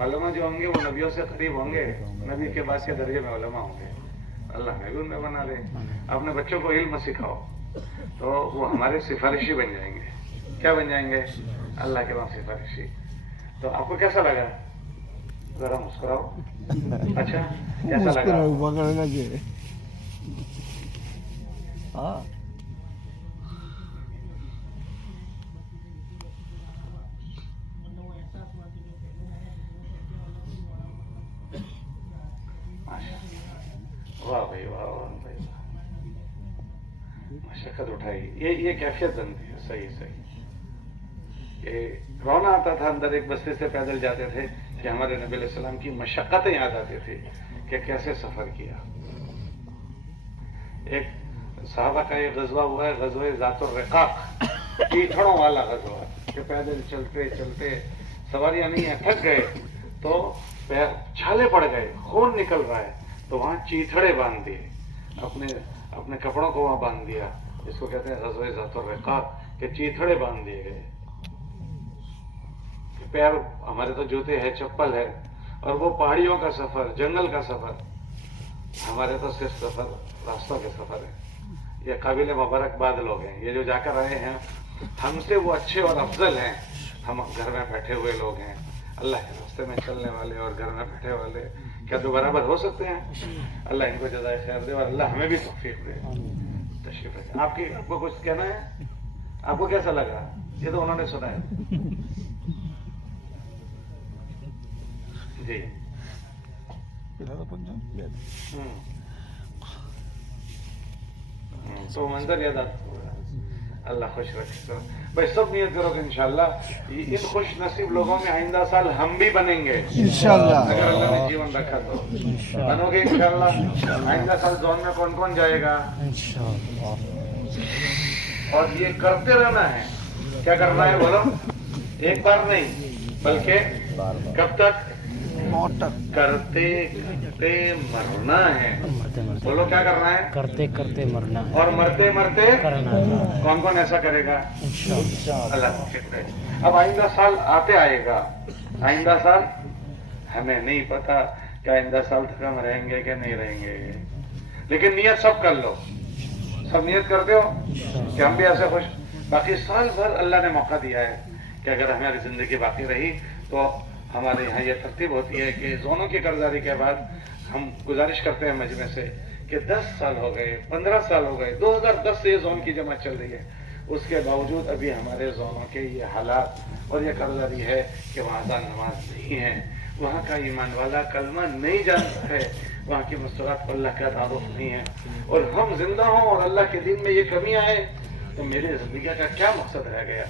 उलमा जो होंगे वो नबियों से करीब होंगे, नबी के बाद के दर्जे में उलमा होंगे। अल्लाह हमें भी उनमें बना दे। अपने बच्चों को इल्म सिखाओ तो वो हमारे सिफारिशी बन जाएंगे। क्या बन जाएंगे? अल्लाह के वहाँ सिफारिशी। तो आपको कैसा लगा? जरा मुस्कुराओ। अच्छा, कैसा लगा? वाह भाई वाह, वाह भाई, मशक्कत उठाई, ये कैफियत बनती है। सही सही। ये रोना आता था अंदर, एक बस्ती से पैदल जाते थे कि हमारे नबी अलैहि सलाम की मशक्कतें याद आती थी कि कैसे सफर किया। एक साहबा का एक गजवा हुआ है, गजवा ज़ातुर रिकाक, कीचड़ों वाला गजवा, कि पैदल चलते चलते सवारियां नहीं है, थक गए तो पैर छाले पड़ गए, खून निकल रहा है, तो वहां चीथड़े बांध दिए, अपने कपड़ों को वहां बांध दिया। इसको कहते हैं गज़वा ज़ातुर रिकाक, के चीथड़े बांध दिए गए। पैर, हमारे तो जूते है, चप्पल है, और वो पहाड़ियों का सफर, जंगल का सफर, हमारे तो सिर्फ सफर रास्तों के सफर है। ये काबिल मुबारकबाद लोग हैं, ये जो जाकर आए हैं, हमसे वो अच्छे और अफजल हैं। हम घर में बैठे हुए लोग हैं, अल्लाह के रास्ते में चलने वाले और घर में बैठे वाले क्या दो बराबर हो सकते हैं? अल्लाह इनको जज़ाए खैर दे और अल्लाह हमें भी तौफीक दे। तशरीफ रखें। आपको कुछ कहना है? आपको कैसा लगा? ये तो उन्होंने सुना है जी। तो मंजर याद आता, अल्लाह खुश रखे। भाई सब नियत करो कि इंशाल्लाह इन खुश नसीब लोगों में आइंदा साल हम भी बनेंगे इंशाल्लाह, अगर अल्लाह ने जीवन रखा तो बनोगे इंशाल्लाह। आइंदा साल जोन में कौन कौन जाएगा इंशाल्लाह, और ये करते रहना है। क्या करना है बोलो? एक बार नहीं बल्कि कब तक? करते करते मरना है। बोलो क्या करना है? करते करते मरना, और मरते मरते करना। कौन कौन ऐसा करेगा? अल्लाह। अब आइंदा साल आते आएगा, आइंदा साल हमें नहीं पता कि आइंदा साल तक हम रहेंगे कि नहीं रहेंगे, लेकिन नियत सब कर लो। सब नियत करते हो कि हम भी ऐसे खुश। बाकी साल भर अल्लाह ने मौका दिया है कि अगर हमारी जिंदगी बाकी रही तो हमारे यहाँ ये तरतीब होती है कि जोनों की कर्जदारी के बाद हम गुजारिश करते हैं मजमे से कि 10 साल हो गए, 15 साल हो गए, 2010 से ये जोन की जमात चल रही है, उसके बावजूद अभी हमारे जोनों के ये हालात और ये कर्जदारी है कि वहाँ अज़ान नमाज नहीं है, वहाँ का ईमान वाला कलमा नहीं जानता है, वहाँ की मस्तूरात को अल्लाह का तारुफ नहीं है, और हम जिंदा हों और अल्लाह के दिन में ये कमी आए तो मेरे जिंदगी का क्या मकसद रह गया,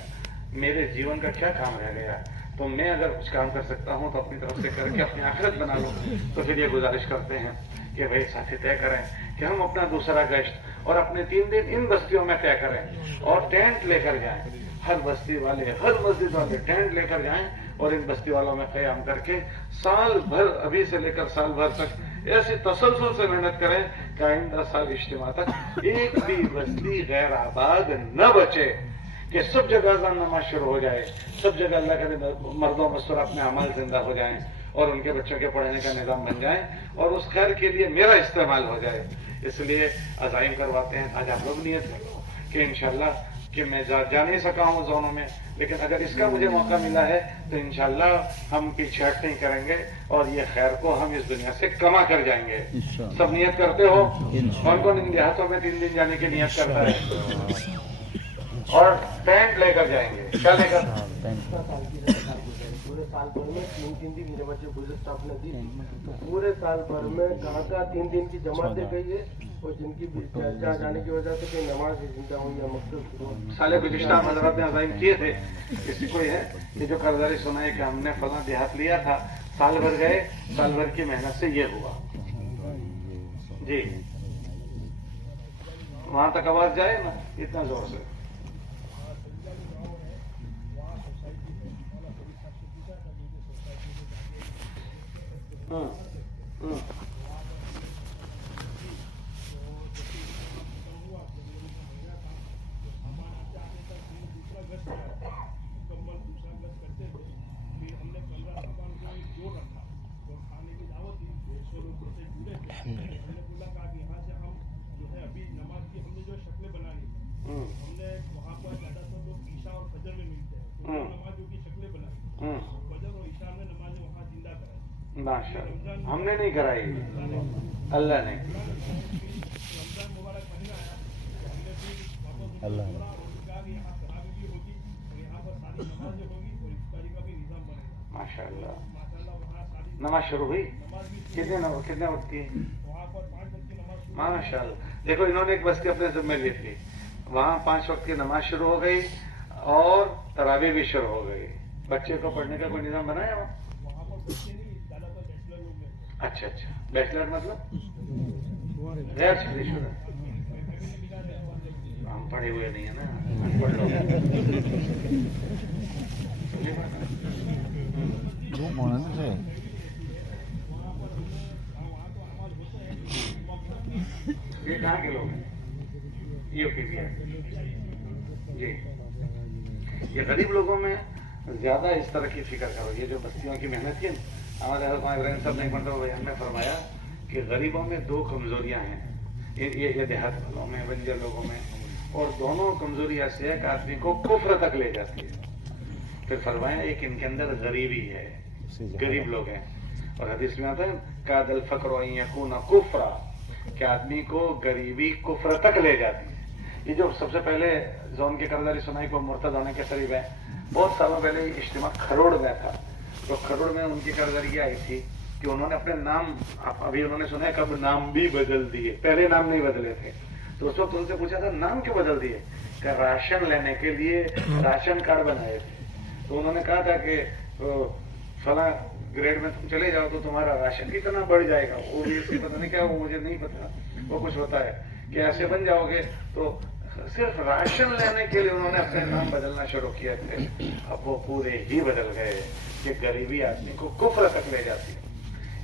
मेरे जीवन का क्या काम रह गया? तो मैं अगर कुछ काम कर सकता हूँ तो अपनी तरफ से करके अपनी आखिरत बना लूँ। तो फिर ये गुजारिश करते हैं कि भाई साथी तय करें कि हम अपना दूसरा गश्त और अपने 3 दिन इन बस्तियों में तय करें और टेंट लेकर जाएं। हर बस्ती वाले, हर मस्जिद वाले टेंट लेकर जाएं और इन बस्ती वालों में क़याम करके साल भर, अभी से लेकर साल भर तक ऐसी तसलसल से मेहनत करें कि आइंदा साल इज्तिमा तक एक भी बस्ती गैर आबाद न बचे, कि सब जगह अज़ान नमाज शुरू हो जाए, सब जगह अल्लाह के मर्दों मस्तूरात में अमाल जिंदा हो जाएं और उनके बच्चों के पढ़ने का निज़ाम बन जाए और उस खैर के लिए मेरा इस्तेमाल हो जाए। इसलिए अज़ाइम करवाते हैं। आज आप लोग नियत करो कि इंशाल्लाह कि मैं जा नहीं सका हूँ जोनों में, लेकिन अगर इसका मुझे मौका मिला है तो इंशाल्लाह हम पीछे हट नहीं करेंगे और ये खैर को हम इस दुनिया से कमा कर जाएंगे। सब नियत करते हो? कौन कौन इन देहातों में 3 दिन जाने की नियत करता है? और टेंट लेकर जाएंगे। क्या लेकर? पूरे साल भर में 3 दिन मेरे बच्चे बुजुर्ग स्टाफ ने दी, तो पूरे साल भर में कहाँ 3 दिन की जमात दे गई है और जिनकी चर्चा जाने की वजह से कोई नमाज जिंदा हुई या मकसद साले गुज़िश्ता हज़रात ने अज़ाइम किए थे। किसी को है कि जो कर्जदारी सुना है कि हमने फला देहात लिया था, साल भर गए, साल भर की मेहनत से ये हुआ जी। वहां तक आवाज जाए ना इतना जोर से। माशाअल्लाह, हमने नहीं कराई, अल्लाह ने। अल्लाह माशाअल्लाह। नमाज शुरू हुई? कितने वक्त की? माशाअल्लाह। देखो इन्होंने एक बस्ती अपने जिम्मे ली थी, वहां 5 वक्त की नमाज शुरू हो गई और तरावी भी शुरू हो गई। बच्चे को पढ़ने का कोई निजाम बनाया वहाँ? अच्छा, बैचलर मतलब गैर शादीशुदा। हम पढ़े हुए नहीं है ना, अनपढ़ लोग। ये कहाँ के लोग हैं? यूपी बिहार जी। ये गरीब लोगों में ज्यादा इस तरह की फिक्र करो। ये जो बस्तियों की मेहनत की हमारे इब्राहिम साहब नहीं बनता बयान में फरमाया कि गरीबों में 2 कमजोरियां हैं, ये देहात वालों में, बंजर लोगों में, और दोनों कमजोरी ऐसी है कि आदमी को कुफ्र तक ले जाती है। फिर फरमाया एक इनके अंदर गरीबी है, गरीब लोग हैं। और हदीस में आता है कादल फक्र यकून कुफ्रा, कि आदमी को गरीबी कुफ्र तक ले जाती है। ये जो सबसे पहले जोन की कर्जदारी सुनाई को मुर्तद होने के करीब है, बहुत सालों पहले इज्तिमा खरोड़ में था। तो खरोड़ में उनकी कर्जदारी आई थी कि उन्होंने अपने नाम, अभी उन्होंने सुना है कब नाम भी बदल दिए, पहले नाम नहीं बदले थे। तो उस वक्त उनसे पूछा था नाम क्यों बदल दिए? कि राशन लेने के लिए राशन कार्ड बनाए थे। तो उन्होंने कहा था कि फला ग्रेड में तुम चले जाओ तो तुम्हारा राशन कितना बढ़ जाएगा। वो भी इसकी पता नहीं क्या, वो मुझे नहीं पता, वो कुछ होता है कि ऐसे बन जाओगे। तो सिर्फ राशन लेने के लिए उन्होंने अपने नाम बदलना शुरू किए थे। अब वो पूरे ही बदल गए कि गरीबी आदमी को कुफ्र तक ले जाती है।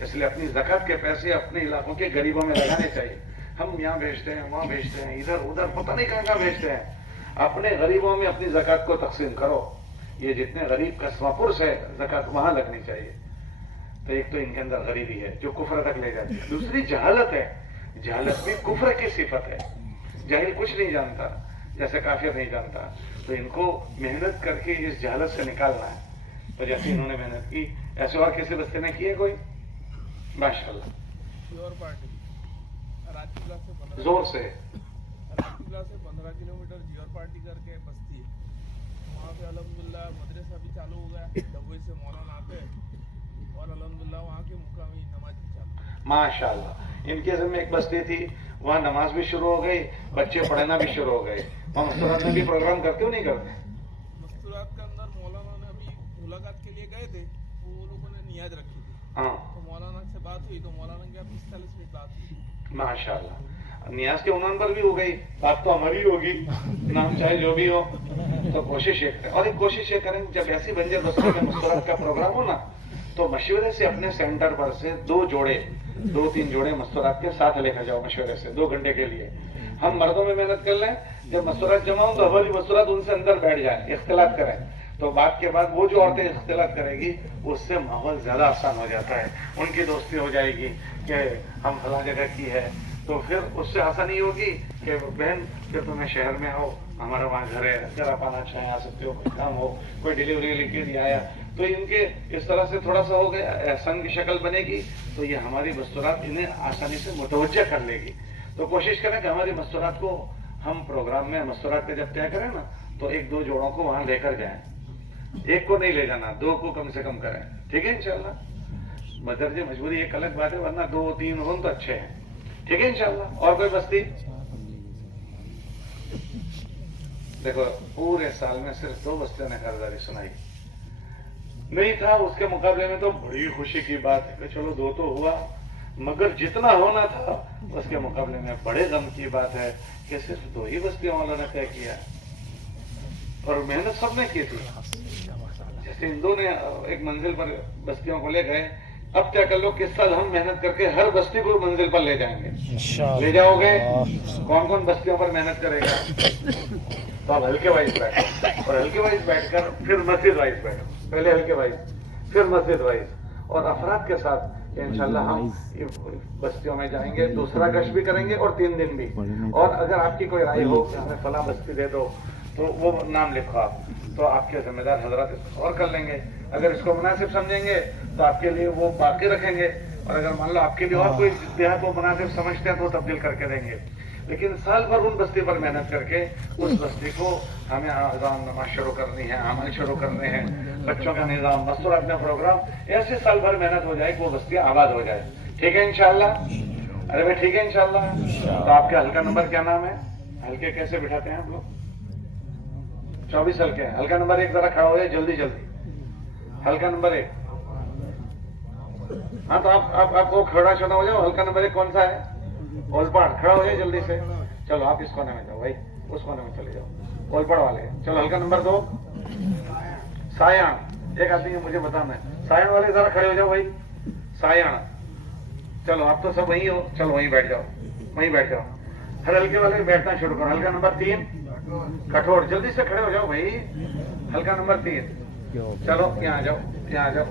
इसलिए अपनी ज़कात के पैसे अपने इलाकों के गरीबों में लगाने चाहिए। हम यहाँ भेजते हैं, वहाँ भेजते हैं, इधर उधर पता नहीं कहाँ भेजते हैं। अपने गरीबों में अपनी ज़कात को तकसीम करो। ये जितने गरीब कस्मापुरुष है ज़कात वहां लगनी चाहिए। तो एक तो इनके अंदर गरीबी है जो कुफ्र तक ले जाती है। दूसरी जहालत है, जहालत भी कुफ्र की सिफत है। जाहिल कुछ नहीं जानता, जैसे काफिर नहीं जानता। तो इनको मेहनत करके इस जहालत से निकालना है। तो जैसे इन्होंने मेहनत की, ऐसे और किसी बस्ती ने की है कोई? माशाल्लाह, जोर से। राजपीला से 15 किलोमीटर जियोर पार्टी करके बस्ती है, वहाँ पे अल्हम्दुलिल्लाह मदरसा भी चालू हो गया। डबोई से मौलाना आते हैं और अल्हम्दुलिल्लाह वहाँ के मुकामी नमाज भी चालू। माशाल्लाह, इनके में एक बस्ती थी, वहाँ नमाज भी शुरू हो गई, बच्चे पढ़ना भी शुरू हो गए। वहाँ मस्तूरात में भी प्रोग्राम करते हो नहीं करते? मस्तूरात के अंदर मौलाना ने अभी मुलाकात के लिए गए थे, वो लोगों ने नियाज रखी थी। हाँ, तो मौलाना से बात हुई तो मौलाना के 45 मिनट बात हुई। माशाल्लाह, नियाज के उन्वान पर भी हो गई बात, तो हमारी होगी, नाम चाहे जो भी हो। तो कोशिश ये करें, और एक कोशिश ये करें जब ऐसी बंजर बस्ती में मस्तूरात का प्रोग्राम हो ना, तो मशवरे से अपने सेंटर पर से 2-3 जोड़े मस्तूरात के साथ लेकर जाओ मशवरे से 2 घंटे के लिए। हम मर्दों में मेहनत कर लें, जब मस्तूरात जमा हो तो हमारी मस्तूरात उनसे अंदर बैठ जाए, इख्तिलात करें। तो बात के बाद वो जो औरतें इख्तिलात करेगी उससे माहौल ज्यादा आसान हो जाता है। उनकी दोस्ती हो जाएगी कि हम फला जगह की है, तो फिर उससे आसानी होगी कि बहन फिर तुम्हें शहर में आओ, हमारा वहाँ घर है, अगर आप आना चाहें आ सकते हो, कोई काम हो, कोई डिलीवरी लेके नहीं आया, तो इनके इस तरह से थोड़ा सा हो गया, एहसान की शक्ल बनेगी। तो ये हमारी मस्तूरात इन्हें आसानी से मुतवज्जा कर लेगी। तो कोशिश करें कि हमारी मस्तूरात को हम प्रोग्राम में मस्तूरात पे जब तय करें ना, तो 1-2 जोड़ों को वहां लेकर जाएं। एक को नहीं ले जाना, 2 को कम से कम करें, ठीक है इंशाल्लाह। मदरजे मजबूरी एक अलग बात है, वरना 2-3 हो तो अच्छे हैं, ठीक है इंशाल्लाह। और कोई बस्ती? देखो पूरे साल में सिर्फ 2 बस्तियों ने कर्जदारी सुनाई, नहीं था उसके मुकाबले में तो बड़ी खुशी की बात है कि चलो 2 तो हुआ। मगर जितना होना था उसके मुकाबले में बड़े गम की बात है कि सिर्फ 2 ही बस्तियों वालों ने तय किया और मेहनत सबने की थी। जैसे हिंदू ने एक मंजिल पर बस्तियों को ले गए, अब तय कर लो कि इस साल हम मेहनत करके हर बस्ती को मंजिल पर ले जाएंगे। ले जाओगे? कौन कौन बस्तियों पर मेहनत करेगा? तो आप हल्के वाइज बैठो और हल्के वाइज बैठकर फिर मस्जिद वाइज बैठो, पहले हल्के वाइज फिर मस्जिद वाइज और अफराद के साथ इंशाल्लाह हम बस्तियों में जाएंगे, दूसरा गश्त भी करेंगे और 3 दिन भी। और अगर आपकी कोई राय हो कि हमें फला बस्ती दे दो तो वो नाम लिखो आप, तो आपके जिम्मेदार हजरात इसको और कर लेंगे। अगर इसको मुनासिब समझेंगे तो आपके लिए वो बाकी रखेंगे और अगर मान लो आपके लिए और कोई देहात वो मुनासिब समझते हैं तो तब्दील करके देंगे। लेकिन साल भर उन बस्ती पर मेहनत करके उस बस्ती को हमें अज़ान नमाज शुरू करनी है, अमल शुरू करने हैं, बच्चों का निज़ाम, मस्तूर अपना प्रोग्राम, ऐसे साल भर मेहनत हो जाए कि वो बस्ती आबाद हो जाए। ठीक है इंशाल्लाह? अरे भाई ठीक है इंशाल्लाह। तो आपका हल्का नंबर क्या नाम है? हल्के कैसे बिठाते हैं आप लोग? 24 हल्के हैं। हल्का नंबर 1 जरा खड़ा हो जाए जल्दी जल्दी। हल्का नंबर 1। हाँ तो आप वो खड़ा छोटा हो जाओ। हल्का नंबर 1 कौन सा है? ओलपाड़। खड़ा हो जाए जल्दी से। चलो आप इस कोने में जाओ भाई, उस कोने में चले जाओ। ओलपाड़ वाले। चलो हल्का नंबर 2 सायाण। एक आदमी मुझे बताना है, सायाण वाले जरा खड़े हो जाओ भाई। सायाण। चलो आप तो सब वही हो, चलो वहीं बैठ जाओ, वहीं बैठ जाओ। हर हल्के वाले बैठना शुरू करो। हल्का नंबर 3 कठोर। जल्दी से खड़े हो जाओ भाई। हल्का नंबर 3। चलो यहाँ जाओ, यहाँ जाओ।